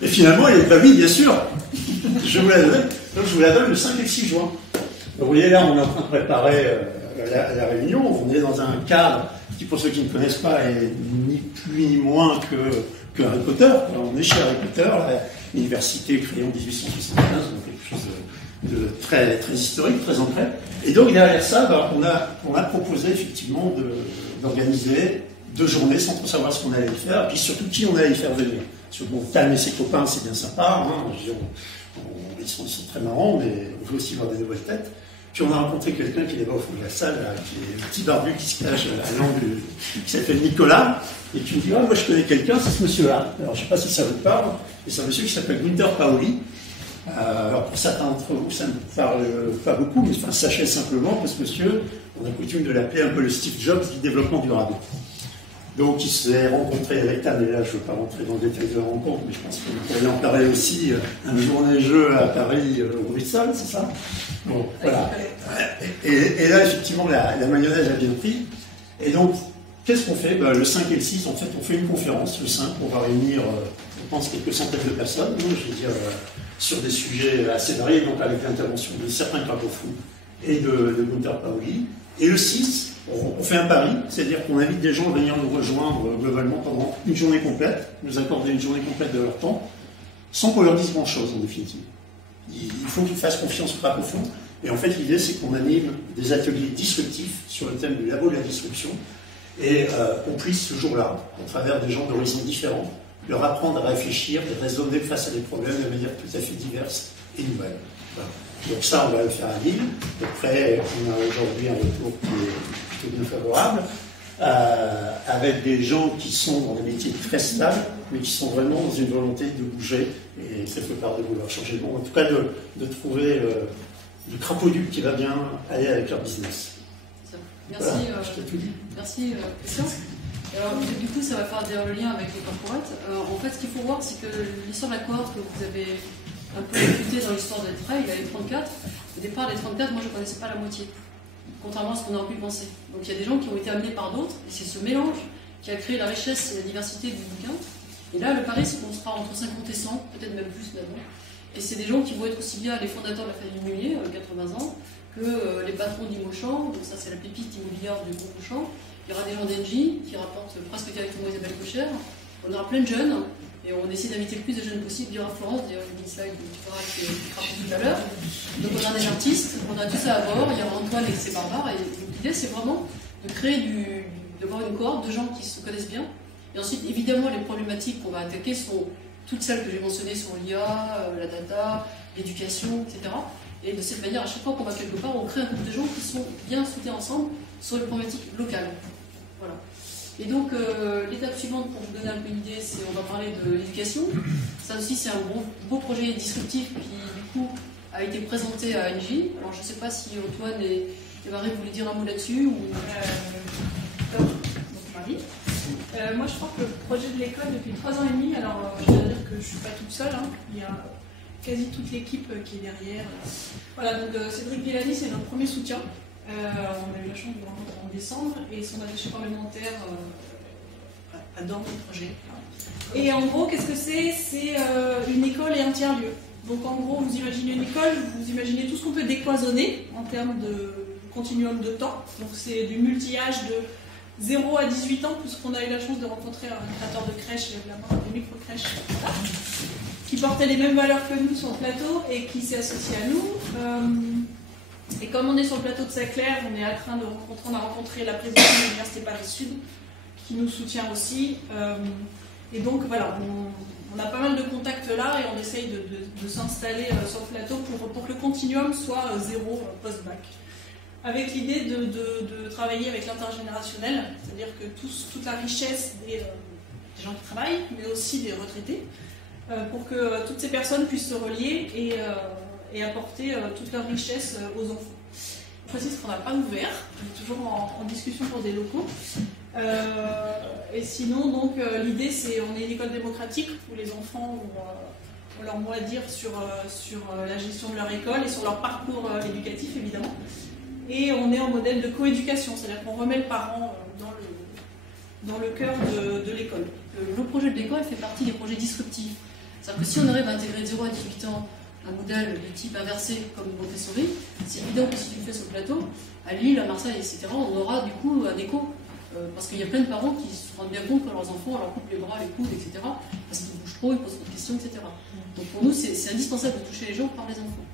Et finalement, il est pas oui, bien sûr. Je vous la donne. Donc, je vous la donne le 5 et le 6 juin. Donc, vous voyez, là, on est en train de préparer la réunion. On est dans un cadre qui, pour ceux qui ne connaissent pas, est ni plus ni moins que Harry Potter. On est chez Harry Potter, l'université créée en 1875, donc quelque chose de très, très historique, très ancré. Et donc derrière ça, on a proposé effectivement d'organiser 2 journées sans trop savoir ce qu'on allait y faire, et puis surtout qui on allait y faire venir. Parce que bon, Tan et ses copains, c'est bien sympa, hein, ils sont très marrants, mais on veut aussi voir des nouvelles têtes. Puis on a rencontré quelqu'un qui est là-bas au fond de la salle, là, qui est un petit barbu qui se cache à l'angle, qui s'appelle Nicolas, et qui me dit: ah, moi je connais quelqu'un, c'est ce monsieur-là. Alors je ne sais pas si ça vous parle, et c'est un monsieur qui s'appelle Gunther Paoli. Alors pour certains d'entre vous, ça ne me parle pas beaucoup, mais enfin, sachez simplement que ce monsieur, on a coutume de l'appeler un peu le Steve Jobs du développement durable. Donc il s'est rencontré avec Tan, et là je ne veux pas rentrer dans le détail de la rencontre, mais je pense qu'on pourrait en parler aussi, un journée-jeu à Paris au Bristol, c'est ça? Bon, voilà. Et là effectivement la mayonnaise a bien pris. Et donc qu'est-ce qu'on fait? Le 5 et le 6, en fait, on fait une conférence. Le 5, on va réunir, je pense, quelques centaines de personnes, je veux dire, sur des sujets assez variés, donc avec l'intervention de certains cargo-fous et de Gunther Paoli. Et le 6, on fait un pari, c'est-à-dire qu'on invite des gens à venir nous rejoindre globalement pendant une journée complète, nous accorder une journée complète de leur temps, sans qu'on leur dise grand-chose en définitive. Il faut qu'ils fassent confiance au cargo-fous. Et en fait, l'idée, c'est qu'on anime des ateliers disruptifs sur le thème du labo de la disruption, et on puisse ce jour-là, au travers des gens d'horizons différents, leur apprendre à réfléchir et raisonner face à des problèmes de manière tout à fait diverse et nouvelle. Voilà. Donc ça, on va le faire à Lille. Après, on a aujourd'hui un retour qui est plutôt bien favorable, avec des gens qui sont dans des métiers très stables, mais qui sont vraiment dans une volonté de bouger, et quelque part de vouloir changer le monde. En tout cas, de trouver du crapaudu qui va bien aller avec leur business. Merci, voilà, je t'ai tout dit. Merci Christian. Alors, du coup, ça va faire d'ailleurs le lien avec les corporates. En fait, ce qu'il faut voir, c'est que l'histoire de la cohorte que vous avez un peu écoutée dans l'histoire de Trey, il y avait 34. Au départ, les 34, moi, je ne connaissais pas la moitié, contrairement à ce qu'on aurait pu penser. Donc, il y a des gens qui ont été amenés par d'autres, et c'est ce mélange qui a créé la richesse et la diversité du bouquin. Et là, le pari, c'est qu'on sera entre 50 et 100, peut-être même plus maintenant. Et c'est des gens qui vont être aussi bien les fondateurs de la famille Mullier, 80 ans, que les patrons d'Imauchamp, donc ça c'est la pépite immobilière du groupe Auchan. Il y aura des gens d'Engie qui rapportent presque directement Isabelle Cocher. On aura plein de jeunes, et on essaie d'inviter le plus de jeunes possible. Il y aura Florence, d'ailleurs, une slide tu verras qui sera tout à l'heure. Donc on a des artistes, on a tout ça à bord, il y aura Antoine et ses barbares. Et l'idée c'est vraiment de créer d'avoir une cohorte de gens qui se connaissent bien. Et ensuite, évidemment, les problématiques qu'on va attaquer sont toutes celles que j'ai mentionnées sur l'IA, la data, l'éducation, etc. Et de cette manière, à chaque fois qu'on va quelque part, on crée un groupe de gens qui sont bien soudés ensemble sur les problématiques locales. Voilà. Et donc, l'étape suivante, pour vous donner un peu une idée, c'est on va parler de l'éducation. Ça aussi, c'est un beau projet disruptif qui, du coup, a été présenté à Engie. Alors, je ne sais pas si Antoine et Marie voulaient dire un mot là-dessus ou... Moi, je crois que le projet de l'école depuis 3 ans et demi, alors je dois dire que je ne suis pas toute seule, hein. Il y a quasi toute l'équipe qui est derrière. Voilà, donc Cédric Villani, c'est notre premier soutien. On a eu la chance de le rencontrer en décembre et son attaché parlementaire adore le projet. Et en gros, qu'est-ce que c'est? C'est une école et un tiers-lieu. Donc en gros, vous imaginez une école, vous imaginez tout ce qu'on peut décloisonner en termes de continuum de temps. Donc c'est du multi-âge de 0 à 18 ans, puisqu'on a eu la chance de rencontrer un créateur de crèche, des micro-crèches, qui portait les mêmes valeurs que nous sur le plateau et qui s'est associé à nous. Et comme on est sur le plateau de Saclay, on a rencontré la présidente de l'Université Paris-Sud, qui nous soutient aussi. Et donc voilà, on a pas mal de contacts là et on essaye de s'installer sur le plateau pour que le continuum soit 0 post-bac. Avec l'idée de travailler avec l'intergénérationnel, c'est-à-dire que toute la richesse des gens qui travaillent, mais aussi des retraités, pour que toutes ces personnes puissent se relier et apporter toute leur richesse aux enfants. Je précise qu'on n'a pas ouvert, on est toujours en discussion pour des locaux. Et sinon, donc, l'idée, c'est on est une école démocratique où les enfants ont leur mot à dire sur la gestion de leur école et sur leur parcours éducatif, évidemment. Et on est en modèle de coéducation, c'est-à-dire qu'on remet le parent dans le cœur de l'école. Le projet de l'école fait partie des projets disruptifs. C'est-à-dire que si on arrive à intégrer de 0 à 18 ans un modèle de type inversé comme Montessori, c'est évident que si tu le fais sur le plateau, à Lille, à Marseille, etc., on aura du coup un écho. Parce qu'il y a plein de parents qui se rendent bien compte que leurs enfants, on leur coupe les bras, les coudes, etc., parce qu'ils bougent trop, ils posent trop de questions, etc. Donc pour nous, c'est indispensable de toucher les gens par les enfants.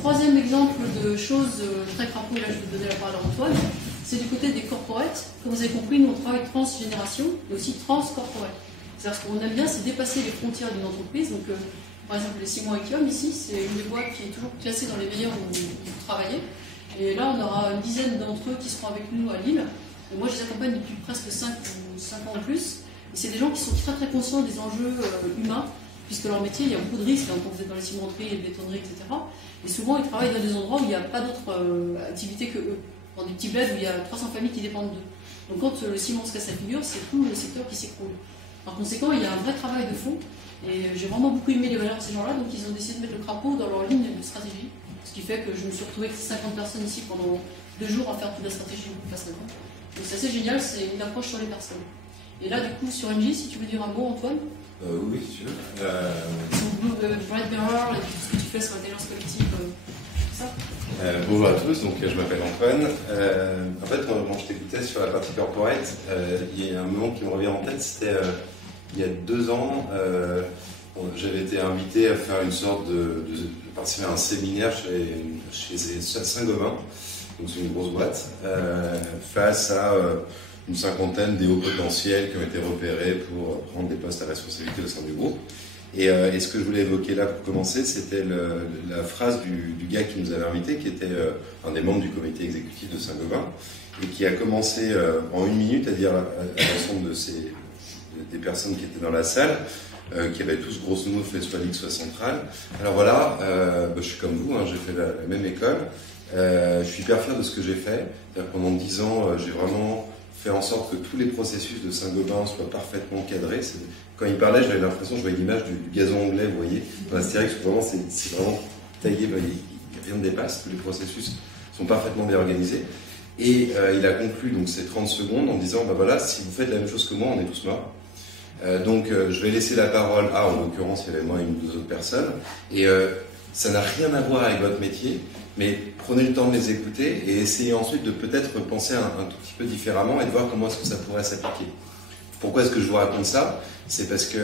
Troisième exemple de choses très crapaud, et là je vais donner la parole à Antoine, c'est du côté des corporates. Comme vous avez compris, nous on travaille transgénération, mais aussi transcorporate. C'est-à-dire ce qu'on aime bien, c'est dépasser les frontières d'une entreprise. Donc, par exemple, les Simon et Guillaume, ici, c'est une des boîtes qui est toujours classée dans les meilleurs où vous travaillez. Et là, on aura une dizaine d'entre eux qui seront avec nous à Lille. Et moi, je les accompagne depuis presque 5 ans en plus. Et c'est des gens qui sont très très conscients des enjeux humains, puisque leur métier, il y a beaucoup de risques, quand vous êtes dans les cimenteries, les bétonneries, etc. Et souvent, ils travaillent dans des endroits où il n'y a pas d'autres activités que eux, dans des petits bleds où il y a 300 familles qui dépendent d'eux. Donc quand le ciment se casse la figure, c'est tout le secteur qui s'écroule. Par conséquent, il y a un vrai travail de fond, et j'ai vraiment beaucoup aimé les valeurs de ces gens-là, donc ils ont décidé de mettre le crapaud dans leur ligne de stratégie, ce qui fait que je me suis retrouvée avec 50 personnes ici pendant 2 jours à faire toute la stratégie face à moi. Donc c'est assez génial, c'est une approche sur les personnes. Et là, du coup, sur Engie, si tu veux dire un mot, Antoine. Oui, si tu veux. Bright Mirror, et tout ce que tu fais sur l'intelligence collective, ça. Bonjour à tous, donc je m'appelle Antoine. En fait, quand je t'écoutais sur la partie corporate, il y a un moment qui me revient en tête, c'était il y a 2 ans, j'avais été invité à faire une sorte de participer à un séminaire chez Saint-Gobain, donc c'est une grosse boîte, face à une cinquantaine des hauts potentiels qui ont été repérés pour prendre des postes à responsabilité au sein du groupe. Et ce que je voulais évoquer là pour commencer, c'était la phrase du gars qui nous avait invités, qui était un des membres du comité exécutif de Saint-Gobain, et qui a commencé en 1 minute à dire à l'ensemble des personnes qui étaient dans la salle, qui avaient tous grosso modo fait soit Ligue soit Centrale. Alors voilà, je suis comme vous, hein, j'ai fait la même école, je suis hyper fier de ce que j'ai fait. Pendant 10 ans, j'ai vraiment faire en sorte que tous les processus de Saint-Gobain soient parfaitement cadrés. Quand il parlait, j'avais l'impression, je voyais l'image du gazon anglais, vous voyez, dans Astérix, vraiment, c'est vraiment taillé, rien ne dépasse, tous les processus sont parfaitement bien organisés. Et il a conclu donc ces 30 secondes en disant, bah voilà, si vous faites la même chose que moi, on est tous morts. Donc je vais laisser la parole à, en l'occurrence, il y avait moi et une ou deux autres personnes, et ça n'a rien à voir avec votre métier, mais prenez le temps de les écouter et essayez ensuite de peut-être penser un tout petit peu différemment et de voir comment est-ce que ça pourrait s'appliquer. Pourquoi est-ce que je vous raconte ça? C'est parce que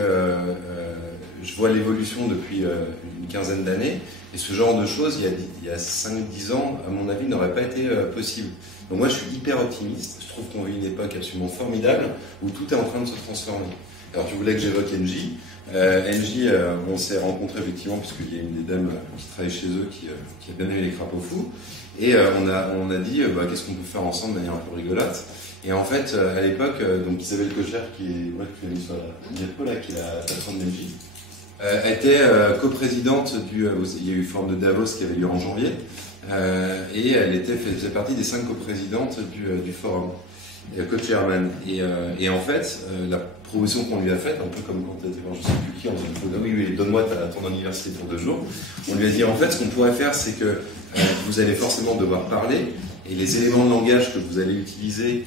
je vois l'évolution depuis une quinzaine d'années, et ce genre de choses, il y a 5-10 ans, à mon avis, n'aurait pas été possible. Donc moi, je suis hyper optimiste. Je trouve qu'on vit une époque absolument formidable où tout est en train de se transformer. Alors, tu voulais que j'évoque Engie. Engie, on s'est rencontrés effectivement, puisqu'il y a une des dames qui travaille chez eux qui a bien aimé les crapauds fous. Et on a dit, qu'est-ce qu'on peut faire ensemble de manière un peu rigolote. Et en fait, à l'époque, donc Isabelle Cocher, qui est la patronne d'Engie, était coprésidente il y a eu forme de Davos qui avait lieu en janvier, et elle faisait partie des 5 coprésidentes du forum, co-chairman. Et en fait, la promotion qu'on lui a faite, un peu comme quand tu étais, je ne sais plus qui, on dit oui, donne-moi ton université pour 2 jours. On lui a dit en fait, ce qu'on pourrait faire, c'est que vous allez forcément devoir parler, et les éléments de langage que vous allez utiliser,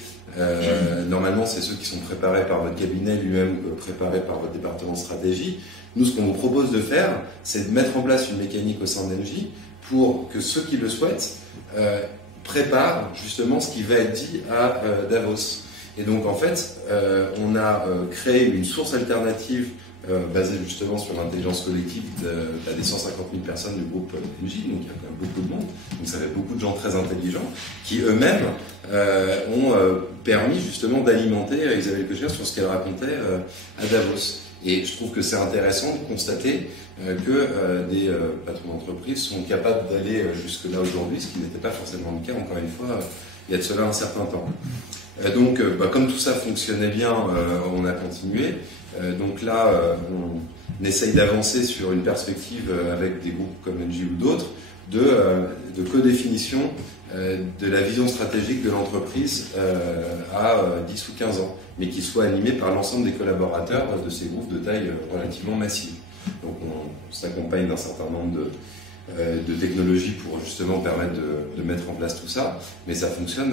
normalement, c'est ceux qui sont préparés par votre cabinet lui-même, préparés par votre département de stratégie. Nous, ce qu'on vous propose de faire, c'est de mettre en place une mécanique au sein d'Engie pour que ceux qui le souhaitent préparent justement ce qui va être dit à Davos. Et donc, en fait, on a créé une source alternative basée justement sur l'intelligence collective des 150 000 personnes du groupe Engie, donc il y a quand même beaucoup de monde, donc ça fait beaucoup de gens très intelligents, qui eux-mêmes ont permis justement d'alimenter Isabelle Cocher sur ce qu'elle racontait à Davos. Et je trouve que c'est intéressant de constater que des patrons d'entreprise sont capables d'aller jusque-là aujourd'hui, ce qui n'était pas forcément le cas, encore une fois, il y a de cela un certain temps. Donc, comme tout ça fonctionnait bien, on a continué. Donc là, on essaye d'avancer sur une perspective avec des groupes comme Engie ou d'autres de codéfinition de la vision stratégique de l'entreprise à 10 ou 15 ans, mais qui soit animée par l'ensemble des collaborateurs de ces groupes de taille relativement massive. Donc on s'accompagne d'un certain nombre de technologies pour justement permettre de mettre en place tout ça, mais ça fonctionne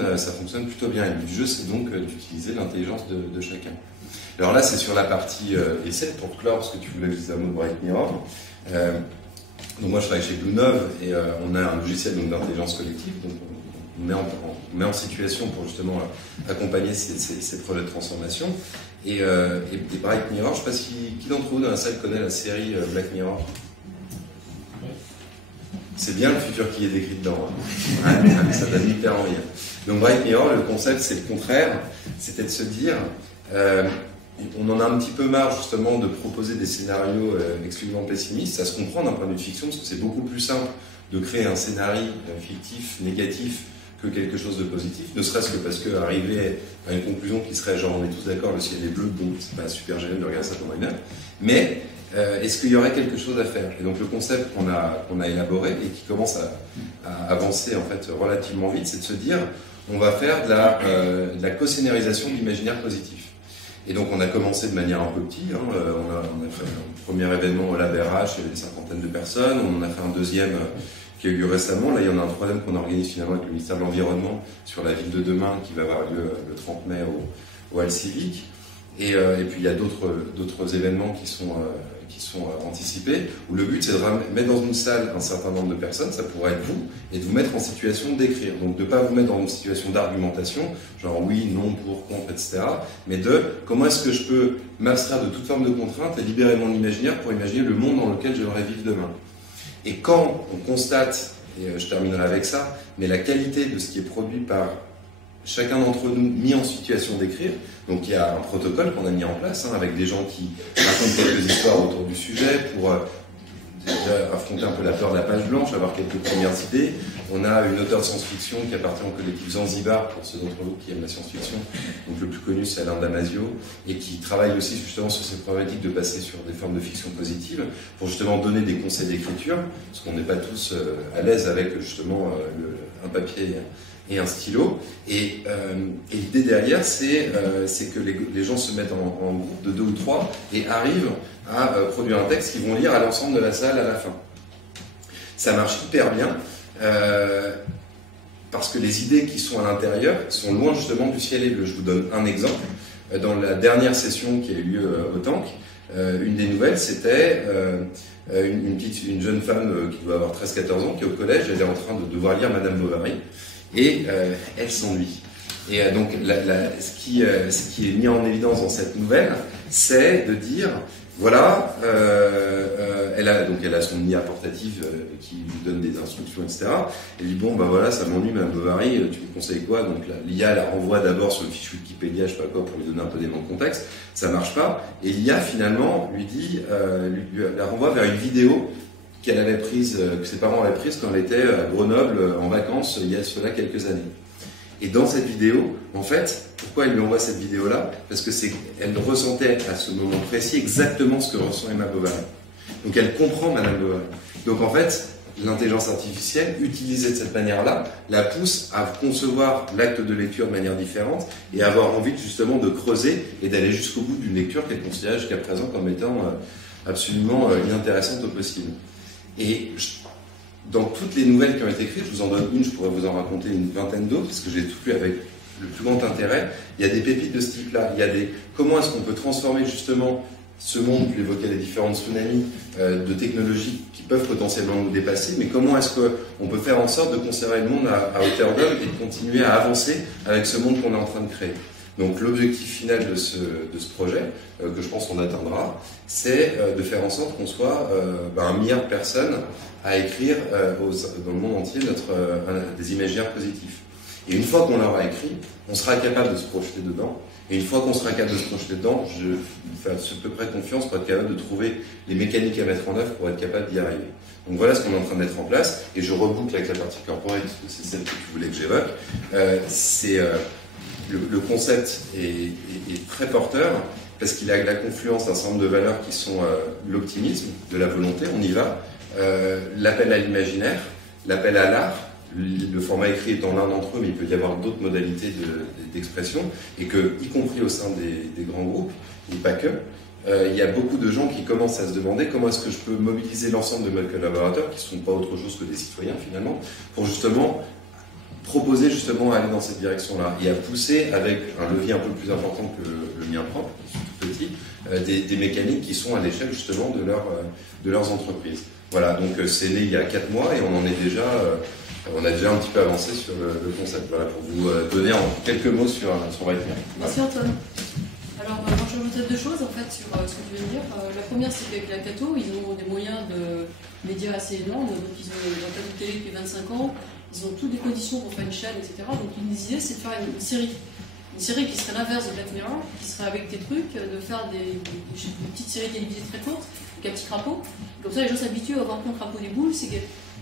plutôt bien. Et le but du jeu, c'est donc d'utiliser l'intelligence de chacun. Alors là, c'est sur la partie essai, pour clore, parce que tu voulais que je dise un mot de Bright Mirror. Donc moi, je travaille chez Bluenove et on a un logiciel d'intelligence collective. Donc on met en situation pour justement accompagner ces projets de transformation. Et Bright Mirror, je ne sais pas qui d'entre vous dans la salle connaît la série Black Mirror. C'est bien le futur qui est décrit dedans. Hein. Ouais, ça donne hyper envie. Donc Bright Mirror, le concept, c'est le contraire. C'était de se dire, on en a un petit peu marre justement de proposer des scénarios exclusivement pessimistes. Ça se comprend d'un point de vue de fiction, parce que c'est beaucoup plus simple de créer un scénario fictif, négatif, que quelque chose de positif, ne serait-ce que parce qu'arriver à une conclusion qui serait genre on est tous d'accord, le ciel est bleu, bon, c'est pas super génial de regarder ça pendant 1 heure, mais est-ce qu'il y aurait quelque chose à faire? Et donc le concept qu'on a élaboré et qui commence à avancer en fait relativement vite, c'est de se dire on va faire de la co-scénarisation de l'imaginaire positif. Et donc on a commencé de manière un peu petite, hein, on a fait un premier événement au Lab RH, il y avait une 50aine de personnes, on en a fait un deuxième qui a eu lieu récemment. Là, il y en a un troisième qu'on organise finalement avec le ministère de l'Environnement sur la ville de demain qui va avoir lieu le 30 mai au Hall Civique. Et puis il y a d'autres événements qui sont anticipés, où le but c'est de mettre dans une salle un certain nombre de personnes, ça pourrait être vous, et de vous mettre en situation d'écrire. Donc de ne pas vous mettre dans une situation d'argumentation, genre oui, non, pour, contre, etc. Mais de comment est-ce que je peux m'abstraire de toute forme de contrainte et libérer mon imaginaire pour imaginer le monde dans lequel j'aimerais vivre demain. Et quand on constate, et je terminerai avec ça, mais la qualité de ce qui est produit par chacun d'entre nous mis en situation d'écrire, donc il y a un protocole qu'on a mis en place, hein, avec des gens qui racontent quelques histoires autour du sujet pour déjà affronter un peu la peur de la page blanche, avoir quelques premières idées. On a une auteure de science-fiction qui appartient au collectif Zanzibar, pour ceux d'entre vous qui aiment la science-fiction, donc le plus connu c'est Alain Damasio, et qui travaille aussi justement sur ces problématiques de passer sur des formes de fiction positive, pour justement donner des conseils d'écriture, parce qu'on n'est pas tous à l'aise avec justement un papier et un stylo. Et l'idée derrière, c'est que les gens se mettent en groupe de 2 ou 3 et arrivent à produire un texte qu'ils vont lire à l'ensemble de la salle à la fin. Ça marche hyper bien parce que les idées qui sont à l'intérieur sont loin justement du ciel et bleu. Je vous donne un exemple. Dans la dernière session qui a eu lieu au Tank, une des nouvelles, c'était une jeune femme qui doit avoir 13-14 ans, qui est au collège, elle est en train de devoir lire Madame Bovary, et elle s'ennuie. Et donc, ce qui est mis en évidence dans cette nouvelle, c'est de dire, voilà, elle a son IA portative qui lui donne des instructions, etc. Elle dit, bon, ben voilà, ça m'ennuie, Madame Bovary, tu me conseilles quoi? Donc l'IA la renvoie d'abord sur le fichier Wikipédia, je sais pas quoi, pour lui donner un peu d'éléments de contexte. Ça marche pas. Et l'IA, finalement, lui la renvoie vers une vidéo qu'elle avait prise, que ses parents avaient prise quand elle était à Grenoble en vacances il y a cela quelques années. Et dans cette vidéo, en fait, pourquoi elle lui envoie cette vidéo-là? Parce que elle ressentait à ce moment précis exactement ce que ressent Emma Bovary. Donc elle comprend Madame Bovary. Donc en fait, l'intelligence artificielle, utilisée de cette manière-là, la pousse à concevoir l'acte de lecture de manière différente et à avoir envie justement de creuser et d'aller jusqu'au bout d'une lecture qu'elle considère jusqu'à présent comme étant absolument inintéressante au possible. Et dans toutes les nouvelles qui ont été écrites, je vous en donne une, je pourrais vous en raconter une vingtaine d'autres, parce que j'ai tout lu avec le plus grand intérêt. Il y a des pépites de ce type-là. Il y a comment est-ce qu'on peut transformer justement ce monde, tu évoquais les différentes tsunamis de technologies qui peuvent potentiellement nous dépasser, mais comment est-ce qu'on peut faire en sorte de conserver le monde à hauteur d'homme et de continuer à avancer avec ce monde qu'on est en train de créer. Donc l'objectif final de ce projet, que je pense qu'on atteindra, c'est de faire en sorte qu'on soit 1 milliard de personnes à écrire dans le monde entier des imaginaires positifs. Et une fois qu'on l'aura écrit, on sera capable de se projeter dedans. Et une fois qu'on sera capable de se projeter dedans, je vous fais à peu près confiance pour être capable de trouver les mécaniques à mettre en œuvre pour être capable d'y arriver. Donc voilà ce qu'on est en train de mettre en place. Et je reboucle avec la partie corporate, parce que c'est celle que tu voulais que j'évoque. Le concept est très porteur, parce qu'il a la confluence d'un certain nombre de valeurs qui sont l'optimisme, de la volonté, on y va, l'appel à l'imaginaire, l'appel à l'art. Le format écrit étant l'un d'entre eux, mais il peut y avoir d'autres modalités d'expression, et que, y compris au sein des grands groupes, et pas que, il y a beaucoup de gens qui commencent à se demander comment est-ce que je peux mobiliser l'ensemble de mes collaborateurs, qui ne sont pas autre chose que des citoyens finalement, pour justement proposer justement à aller dans cette direction-là, et à pousser avec un levier un peu plus important que le mien propre, qui est tout petit, des mécaniques qui sont à l'échelle justement de leurs entreprises. Voilà, donc c'est né il y a 4 mois, et on a déjà un petit peu avancé sur le concept. Voilà, pour vous donner en quelques mots sur Whitemare. Merci Antoine. Alors, moi je rajouterais 2 choses en fait sur ce que tu viens de dire. La première, c'est qu'avec la Cato, ils ont des moyens de médias assez énormes. Donc, ils ont un plateau de télé depuis 25 ans, ils ont toutes les conditions pour faire une chaîne, etc. Donc, une des idées, c'est de faire une série. Une série qui serait l'inverse de Black Mirror, qui serait avec des trucs, de faire des petites séries télévisées très courtes, avec un petit crapaud. Comme ça, les gens s'habituent à voir qu'un crapaud des boules.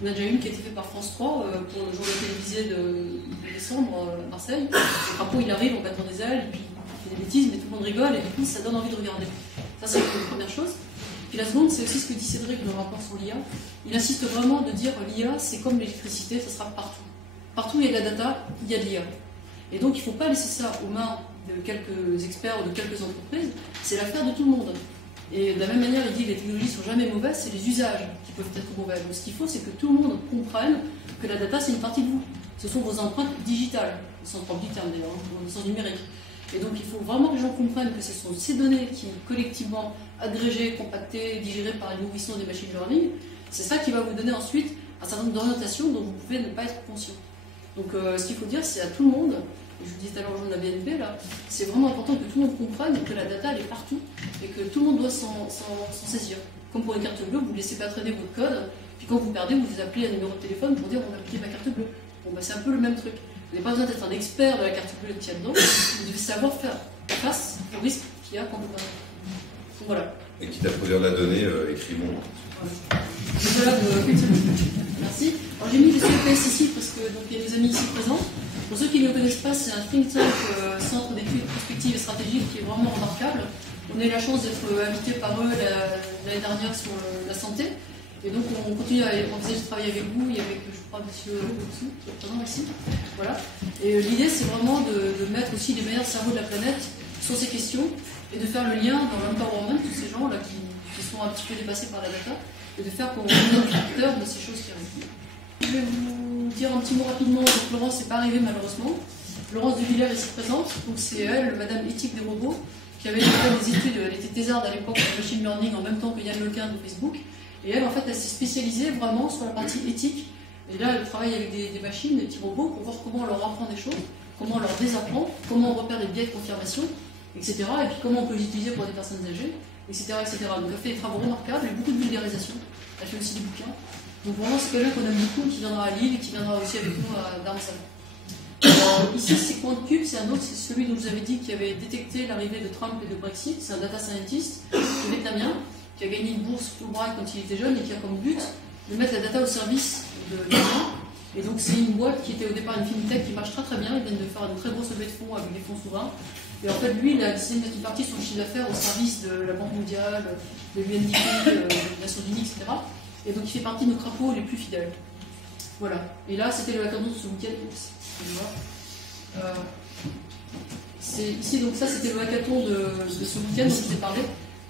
On a déjà une qui a été faite par France 3 pour le journal télévisé de décembre à Marseille. Le crapaud, il arrive en battant des ailes, et puis il fait des bêtises, mais tout le monde rigole, et du coup, ça donne envie de regarder. Ça, c'est la première chose. Puis la seconde, c'est aussi ce que dit Cédric dans le rapport sur l'IA. Il insiste vraiment de dire l'IA, c'est comme l'électricité, ça sera partout. Partout où il y a de la data, il y a de l'IA. Et donc, il ne faut pas laisser ça aux mains de quelques experts ou de quelques entreprises, c'est l'affaire de tout le monde. Et de la même manière, il dit que les technologies ne sont jamais mauvaises, c'est les usages qui peuvent être mauvais. Donc ce qu'il faut, c'est que tout le monde comprenne que la data, c'est une partie de vous. Ce sont vos empreintes digitales, au sens propre du terme d'ailleurs, au sens numérique. Et donc il faut vraiment que les gens comprennent que ce sont ces données qui, collectivement, agrégées, compactées, digérées par les nourrissons des machine learning, c'est ça qui va vous donner ensuite un certain nombre d'orientations dont vous pouvez ne pas être conscient. Donc ce qu'il faut dire, c'est à tout le monde, je vous disais tout à l'heure de la BNP, là, c'est vraiment important que tout le monde comprenne que la data, elle est partout et que tout le monde doit s'en saisir. Comme pour une carte bleue, vous ne laissez pas traîner votre code, puis quand vous perdez, vous appelez un numéro de téléphone pour dire on a appliqué ma carte bleue. Bon, bah, c'est un peu le même truc. Vous n'avez pas besoin d'être un expert de la carte bleue qui y a dedans, vous devez savoir faire face au risque qu'il y a quand vous perdez. Donc voilà. Et quitte à produire de la donnée, écrivons. Voilà, merci. Alors j'ai mis le CEPS ici parce que donc, il y a des amis ici présents. Pour ceux qui ne le connaissent pas, c'est un think tank, centre d'études prospectives et stratégiques qui est vraiment remarquable. On a eu la chance d'être invité par eux l'année dernière sur la santé. Et donc on continue à envisager de travailler avec vous et avec, je crois, monsieur Boutsu, qui est présent ici. Voilà. Et l'idée, c'est vraiment de mettre aussi les meilleurs cerveaux de la planète sur ces questions et de faire le lien dans l'empowerment, tous ces gens-là qui sont un petit peu dépassés par la data, et de faire qu'on soit acteur de ces choses qui arrivent. Je vais vous dire un petit mot rapidement. Donc Laurence n'est pas arrivée malheureusement. Laurence de Villers est ici présente. Donc c'est elle, Madame Éthique des robots, qui avait fait des études, elle était thésarde à l'époque en machine learning en même temps que Yann Lequin de Facebook. Et elle, en fait, elle s'est spécialisée vraiment sur la partie éthique. Et là, elle travaille avec des machines, des petits robots, pour voir comment on leur apprend des choses, comment on leur désapprend, comment on repère des biais de confirmation, etc. Et puis comment on peut les utiliser pour des personnes âgées, etc., etc. Donc elle fait des travaux remarquables et beaucoup de vulgarisation. Elle fait aussi des bouquins. Donc vraiment, c'est quelqu'un qu'on aime beaucoup, qui viendra à Lille et qui viendra aussi avec nous à Darmstadt. Ici, c'est QuantCube, c'est un autre, c'est celui dont je vous avais dit qui avait détecté l'arrivée de Trump et de Brexit. C'est un data scientist vietnamien qui a gagné une bourse Fulbright quand il était jeune et qui a comme but de mettre la data au service de gens. Et donc c'est une boîte qui était au départ une fintech qui marche très très bien. Ils viennent de faire une très grosse levée de fonds avec des fonds souverains. Et en fait, lui, il a décidé de mettre une partie de son chiffre d'affaires au service de la Banque mondiale, de l'UNDP, des Nations Unies, etc. Et donc il fait partie de nos crapauds les plus fidèles. Voilà. Et là, c'était le hackathon de ce week-end. Ici, donc ça, c'était le hackathon de ce week-end dont je vous ai parlé,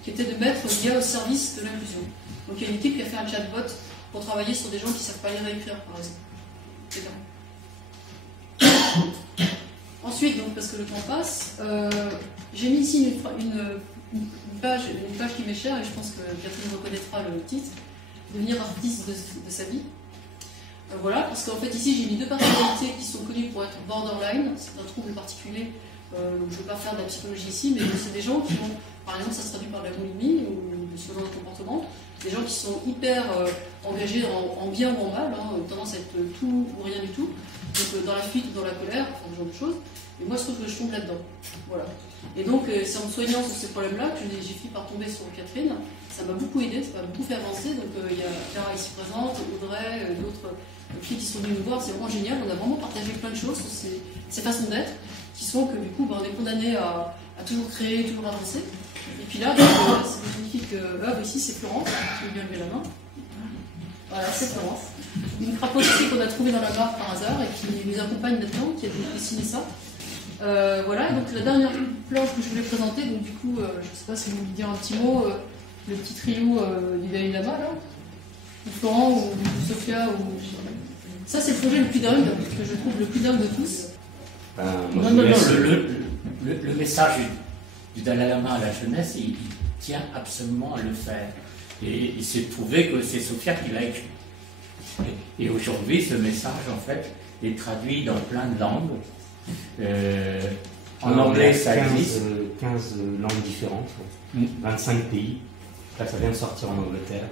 qui était de mettre l'IA au service de l'inclusion. Donc il y a une équipe qui a fait un chatbot pour travailler sur des gens qui ne savent pas lire et écrire, par exemple. Ensuite, donc, parce que le temps passe, j'ai mis ici une page qui m'est chère, et je pense que Catherine reconnaîtra le titre, devenir artiste de sa vie. Voilà, parce qu'en fait ici j'ai mis deux personnalités qui sont connues pour être borderline, c'est un trouble particulier, donc je ne vais pas faire de la psychologie ici, mais c'est des gens qui ont, par exemple ça se traduit par la boulimie ou de ce genre de comportement, des gens qui sont hyper engagés en bien ou en mal, ont tendance à être tout ou rien du tout, donc dans la fuite ou dans la colère, enfin ce genre de choses, et moi je trouve que je tombe là-dedans. Voilà. Et donc c'est en me soignant sur ces problèmes-là que j'ai fini par tomber sur Catherine, ça m'a beaucoup aidé, ça m'a beaucoup fait avancer, donc il y a Clara ici présente, Audrey, d'autres filles qui sont venues nous voir, c'est vraiment génial, on a vraiment partagé plein de choses sur ces façons d'être, qui sont que du coup on est condamné à toujours créer, toujours avancer. Et puis là, c'est une magnifique œuvre ici, c'est Florence, qui veut bien lever la main. Voilà, c'est Florence. Une crapaud ici qu'on a trouvée dans la barre par hasard et qui nous accompagne maintenant, qui a dessiné ça. Voilà, donc la dernière planche que je voulais présenter, donc du coup, je ne sais pas si vous voulez dire un petit mot, le petit trio du Dalai Lama, là, ou Florent, ou Sophia, ou... Ça, c'est le projet le plus dingue, que je trouve le plus dingue de tous. Le message du Dalai Lama à la jeunesse, il tient absolument à le faire. Et il s'est trouvé que c'est Sophia qui l'a écrit. Et aujourd'hui, ce message, en fait, est traduit dans plein de langues. En anglais, ça existe. 15 langues différentes, 25 pays. Là, ça vient de sortir en Angleterre.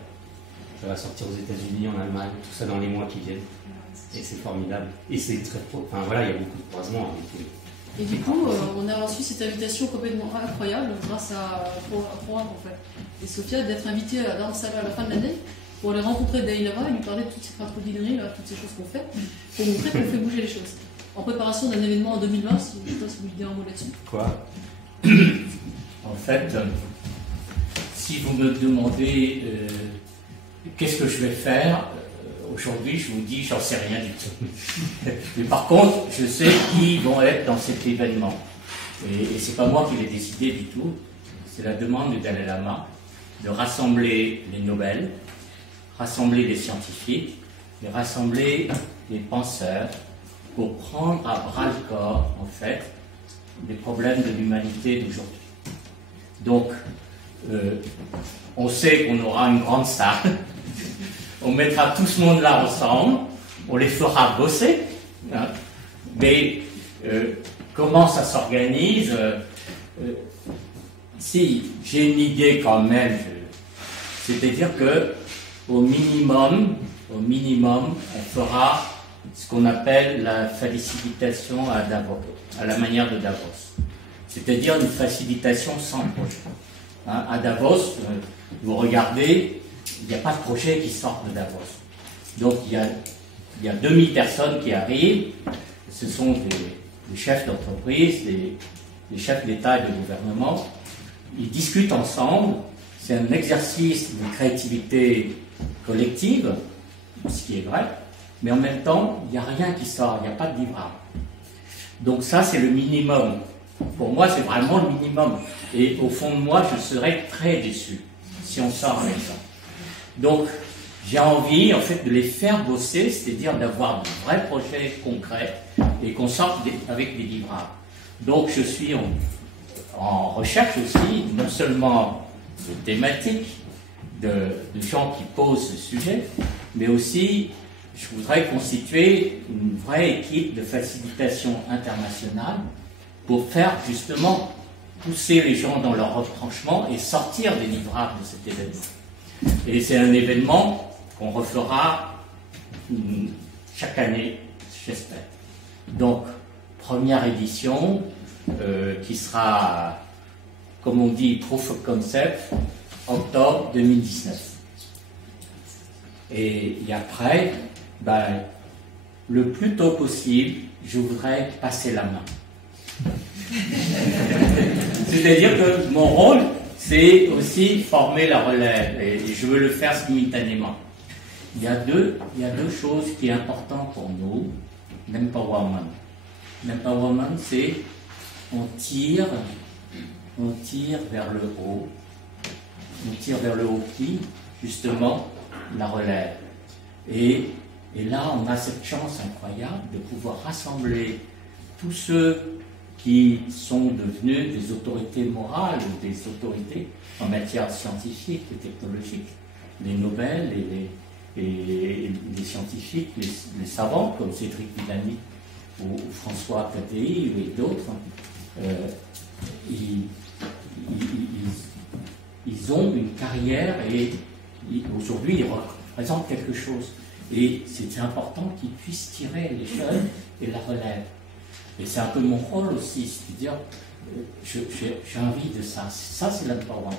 Ça va sortir aux États-Unis, en Allemagne, tout ça dans les mois qui viennent. Et c'est formidable. Et c'est très... Enfin voilà, il y a beaucoup de croisements avec eux. Et du coup, on a reçu cette invitation complètement incroyable grâce à Proac en fait. Et Sophia d'être invitée à Darmstadt à la fin de l'année pour aller rencontrer Dalai Lama et lui parler de toutes ces crapaudineries, toutes ces choses qu'on fait, pour montrer qu'on fait bouger les choses. En préparation d'un événement en 2020, je ne sais pas si vous voulez dire un mot là-dessus. Quoi? En fait, si vous me demandez qu'est-ce que je vais faire, aujourd'hui je vous dis j'en sais rien du tout. Mais par contre, je sais qui vont être dans cet événement. Et c'est pas moi qui l'ai décidé du tout. C'est la demande du Dalai Lama de rassembler les Nobel, rassembler les scientifiques, et rassembler les penseurs pour prendre à bras le corps, en fait, les problèmes de l'humanité d'aujourd'hui. Donc, on sait qu'on aura une grande salle, on mettra tout ce monde-là ensemble, on les fera bosser, hein, mais comment ça s'organise si j'ai une idée quand même, c'est-à-dire que au minimum, on fera ce qu'on appelle la facilitation à Davos, à la manière de Davos. C'est-à-dire une facilitation sans projet. Hein, à Davos, vous regardez, il n'y a pas de projet qui sort de Davos. Donc il y a 2000 personnes qui arrivent, ce sont des chefs d'entreprise, des chefs d'État et de gouvernement. Ils discutent ensemble, c'est un exercice de créativité collective, ce qui est vrai, mais en même temps, il n'y a rien qui sort, il n'y a pas de livrable. Donc ça, c'est le minimum. Pour moi, c'est vraiment le minimum. Et au fond de moi, je serais très déçu si on sort avec ça. Donc, j'ai envie, en fait, de les faire bosser, c'est-à-dire d'avoir de vrais projets concrets et qu'on sorte avec des livrables. Donc, je suis en recherche aussi, non seulement de thématiques, de gens qui posent ce sujet, mais aussi, je voudrais constituer une vraie équipe de facilitation internationale pour faire justement pousser les gens dans leur retranchement et sortir des livrables de cet événement. Et c'est un événement qu'on refera chaque année, j'espère. Donc, première édition qui sera, comme on dit, Proof of Concept, octobre 2019. Et après, le plus tôt possible, je voudrais passer la main. C'est-à-dire que mon rôle, c'est aussi former la relève, et je veux le faire simultanément. Il y a deux choses qui sont importantes pour nous. L'empowerment. L'empowerment, c'est on tire vers le haut. On tire vers le haut qui, justement, la relève. Et là, on a cette chance incroyable de pouvoir rassembler tous ceux qui sont devenus des autorités morales ou des autorités en matière scientifique et technologique. Les Nobel et les scientifiques, les savants comme Cédric Villani ou François Cattei et d'autres, ils ont une carrière et aujourd'hui ils représentent quelque chose. Et c'est important qu'ils puissent tirer les jeunes et la relève. Et c'est un peu mon rôle aussi, c'est-à-dire, j'ai envie de ça. Ça, c'est l'empowerment.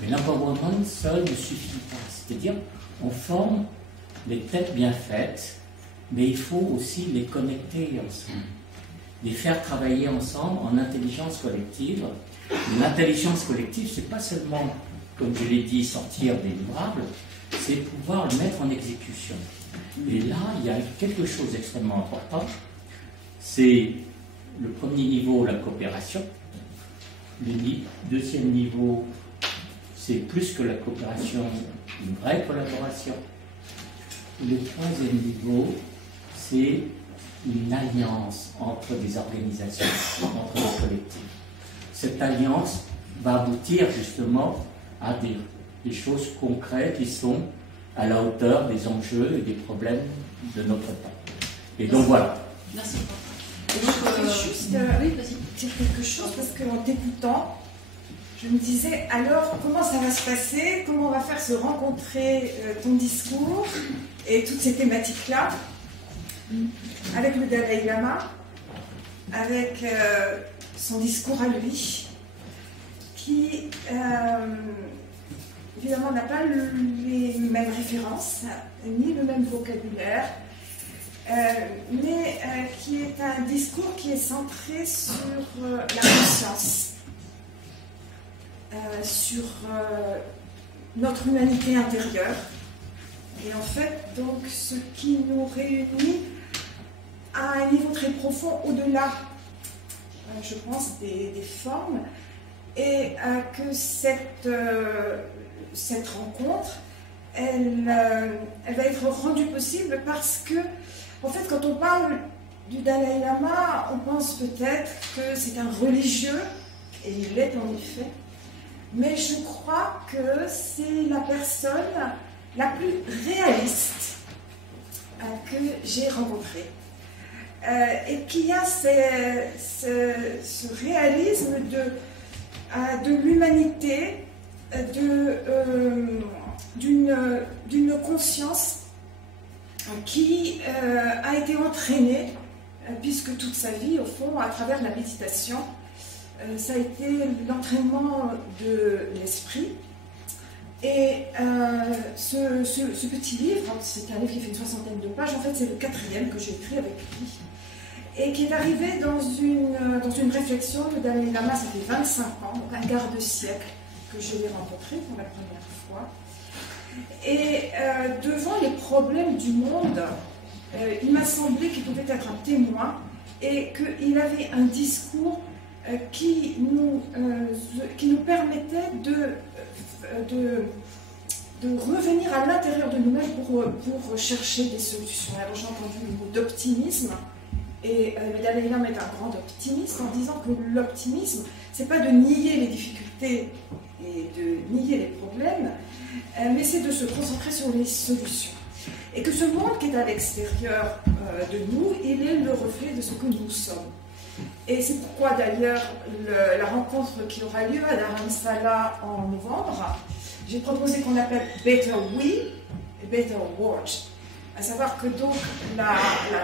Mais l'empowerment seul ne suffit pas. C'est-à-dire, on forme les têtes bien faites, mais il faut aussi les connecter ensemble, les faire travailler ensemble en intelligence collective. L'intelligence collective, c'est pas seulement, comme je l'ai dit, sortir des livrables, c'est pouvoir le mettre en exécution. Et là, il y a quelque chose d'extrêmement important. C'est le premier niveau, la coopération. Le deuxième niveau, c'est plus que la coopération, une vraie collaboration. Le troisième niveau, c'est une alliance entre des organisations, entre des collectifs. Cette alliance va aboutir justement à des choses concrètes qui sont à la hauteur des enjeux et des problèmes de notre temps. Et donc voilà. Merci. Juste dire quelque chose, parce qu'en t'écoutant, je me disais, alors comment ça va se passer, comment on va faire se rencontrer ton discours et toutes ces thématiques-là, avec le Dalai Lama, avec son discours à lui, qui évidemment n'a pas les mêmes références, ni le même vocabulaire, mais qui est un discours qui est centré sur la conscience, sur notre humanité intérieure, et en fait donc ce qui nous réunit à un niveau très profond au-delà, je pense, des formes, et que cette rencontre, elle va être rendue possible parce que, en fait, quand on parle du Dalai Lama, on pense peut-être que c'est un religieux, et il l'est en effet, mais je crois que c'est la personne la plus réaliste que j'ai rencontrée. Et qui a ce réalisme de l'humanité, d'une conscience qui a été entraînée, puisque toute sa vie, au fond, à travers la méditation, ça a été l'entraînement de l'esprit. Et ce petit livre, c'est un livre qui fait une 60aine de pages, en fait c'est le 4e que j'ai écrit avec lui, et qui est arrivé dans une réflexion. Le Dalai Lama, ça fait 25 ans, donc un quart de siècle que je l'ai rencontré pour la première fois. Et devant les problèmes du monde, il m'a semblé qu'il pouvait être un témoin et qu'il avait un discours qui nous permettait de revenir à l'intérieur de nous-mêmes pour chercher des solutions. Alors j'ai entendu le mot d'optimisme, et le Dalai Lama est un grand optimiste en disant que l'optimisme, c'est pas de nier les difficultés et de nier les problèmes, mais c'est de se concentrer sur les solutions. Et que ce monde qui est à l'extérieur de nous, il est le reflet de ce que nous sommes. Et c'est pourquoi d'ailleurs la rencontre qui aura lieu à Dharamsala en novembre, j'ai proposé qu'on appelle Better We et Better World. À savoir que donc la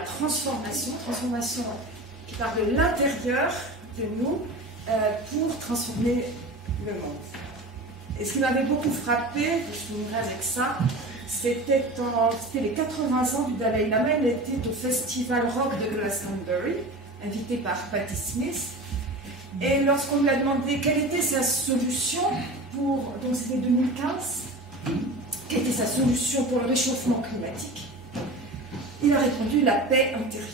transformation qui part de l'intérieur de nous pour transformer le monde. Et ce qui m'avait beaucoup frappé, je finirai avec ça, c'était les 80 ans du Dalai Lama. Il était au festival rock de Glastonbury, invité par Patti Smith. Et lorsqu'on lui a demandé quelle était sa solution donc c'était 2015, quelle était sa solution pour le réchauffement climatique, il a répondu la paix intérieure.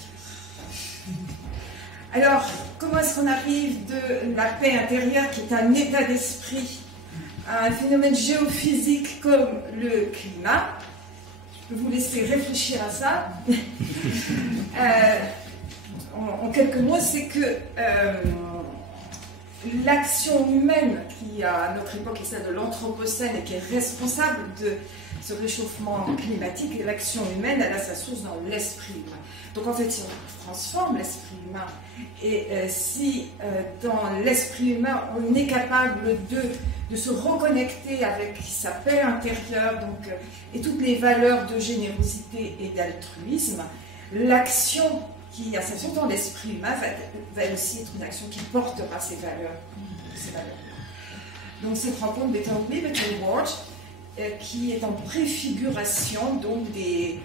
Alors, comment est-ce qu'on arrive de la paix intérieure, qui est un état d'esprit, à un phénomène géophysique comme le climat? Je peux vous laisser réfléchir à ça. En quelques mots, c'est que l'action humaine qui, à notre époque, est celle de l'Anthropocène et qui est responsable de ce réchauffement climatique, et l'action humaine, elle a sa source dans l'esprit humain. Donc en fait, si on transforme l'esprit humain, et si dans l'esprit humain, on est capable de se reconnecter avec sa paix intérieure, donc, et toutes les valeurs de générosité et d'altruisme, l'action qui a sa source dans l'esprit humain va aussi être une action qui portera ces valeurs. Donc cette rencontre Better We, Better World, qui est en préfiguration donc des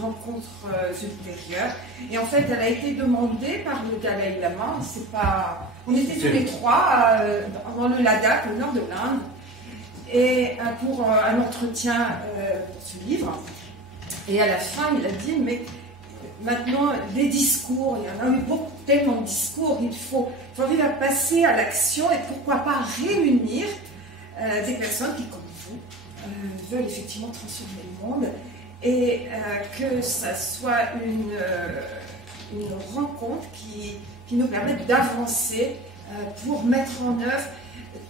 rencontres ultérieures. Et en fait, elle a été demandée par le Dalai Lama. On était tous les trois dans le Ladakh, au nord de l'Inde, et pour un entretien pour ce livre. Et à la fin, il a dit, mais maintenant, les discours, il y en a eu tellement de discours, il faut arriver à passer à l'action, et pourquoi pas réunir des personnes qui, comme vous, veulent effectivement transformer le monde, et que ça soit une rencontre qui nous permette d'avancer pour mettre en œuvre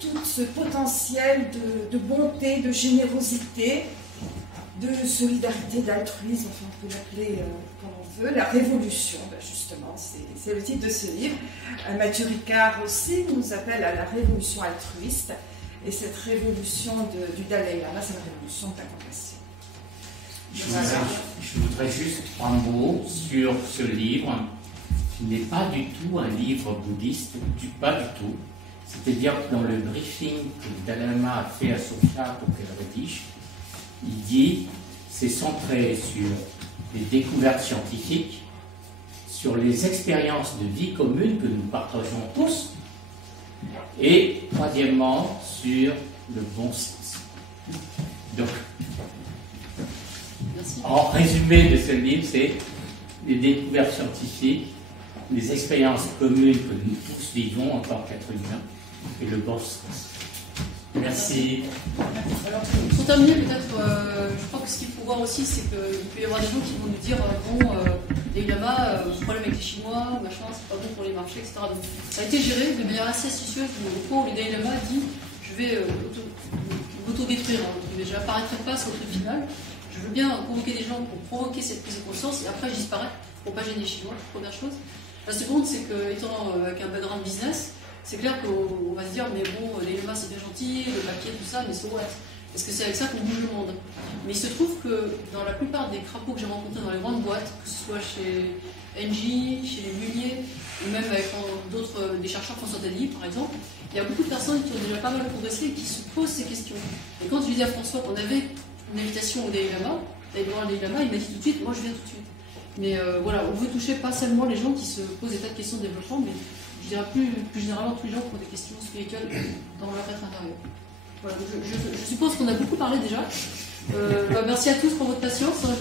tout ce potentiel de bonté, de générosité, de solidarité, d'altruisme, enfin on peut l'appeler comme on veut, la révolution, justement, c'est le titre de ce livre. Mathieu Ricard aussi nous appelle à la révolution altruiste, et cette révolution du Dalai Lama, c'est la révolution de la compassion. Je voudrais juste 3 mots sur ce livre, qui n'est pas du tout un livre bouddhiste, pas du tout. C'est-à-dire que dans le briefing que le Dalai Lama a fait à Sofia pour qu'elle rédige, il dit c'est centré sur les découvertes scientifiques, sur les expériences de vie commune que nous partageons tous, et troisièmement sur le bon sens. Donc, en résumé de ce livre, c'est les découvertes scientifiques, les expériences communes que nous tous vivons en tant qu'êtres humains, et le bon sens. Merci. Alors, pour terminer, peut-être, je crois que ce qu'il faut voir aussi, c'est qu'il peut y avoir des gens qui vont nous dire les Lama, le problème avec les Chinois, machin, c'est pas bon pour les marchés, etc. Donc, ça a été géré de manière assez astucieuse, au point où le Dalai Lama a dit je vais m'auto-détruire, mais je n'apparaîtrai pas sur le truc final. Je veux bien convoquer des gens pour provoquer cette prise de conscience, et après je disparais pour pas gêner les Chinois, première chose. La seconde, c'est que, étant avec un background business, c'est clair qu'on va se dire, mais bon, les Lama c'est bien gentil, le papier, tout ça, mais so what? Parce que c'est avec ça qu'on bouge le monde. Mais il se trouve que dans la plupart des crapauds que j'ai rencontrés dans les grandes boîtes, que ce soit chez Engie, chez les Meuniers, ou même avec des chercheurs François Taddy, par exemple, il y a beaucoup de personnes qui ont déjà pas mal progressé et qui se posent ces questions. Et quand je disais à François qu'on avait une invitation au Dalai Lama, d'aller voir le Dalai Lama, il m'a dit tout de suite, moi je viens tout de suite. Mais voilà, on veut toucher pas seulement les gens qui se posent des tas de questions de développement, mais je dirais plus généralement tous les gens qui ont des questions spirituelles dans leur être intérieur. Voilà, je suppose qu'on a beaucoup parlé déjà. Merci à tous pour votre patience. Hein,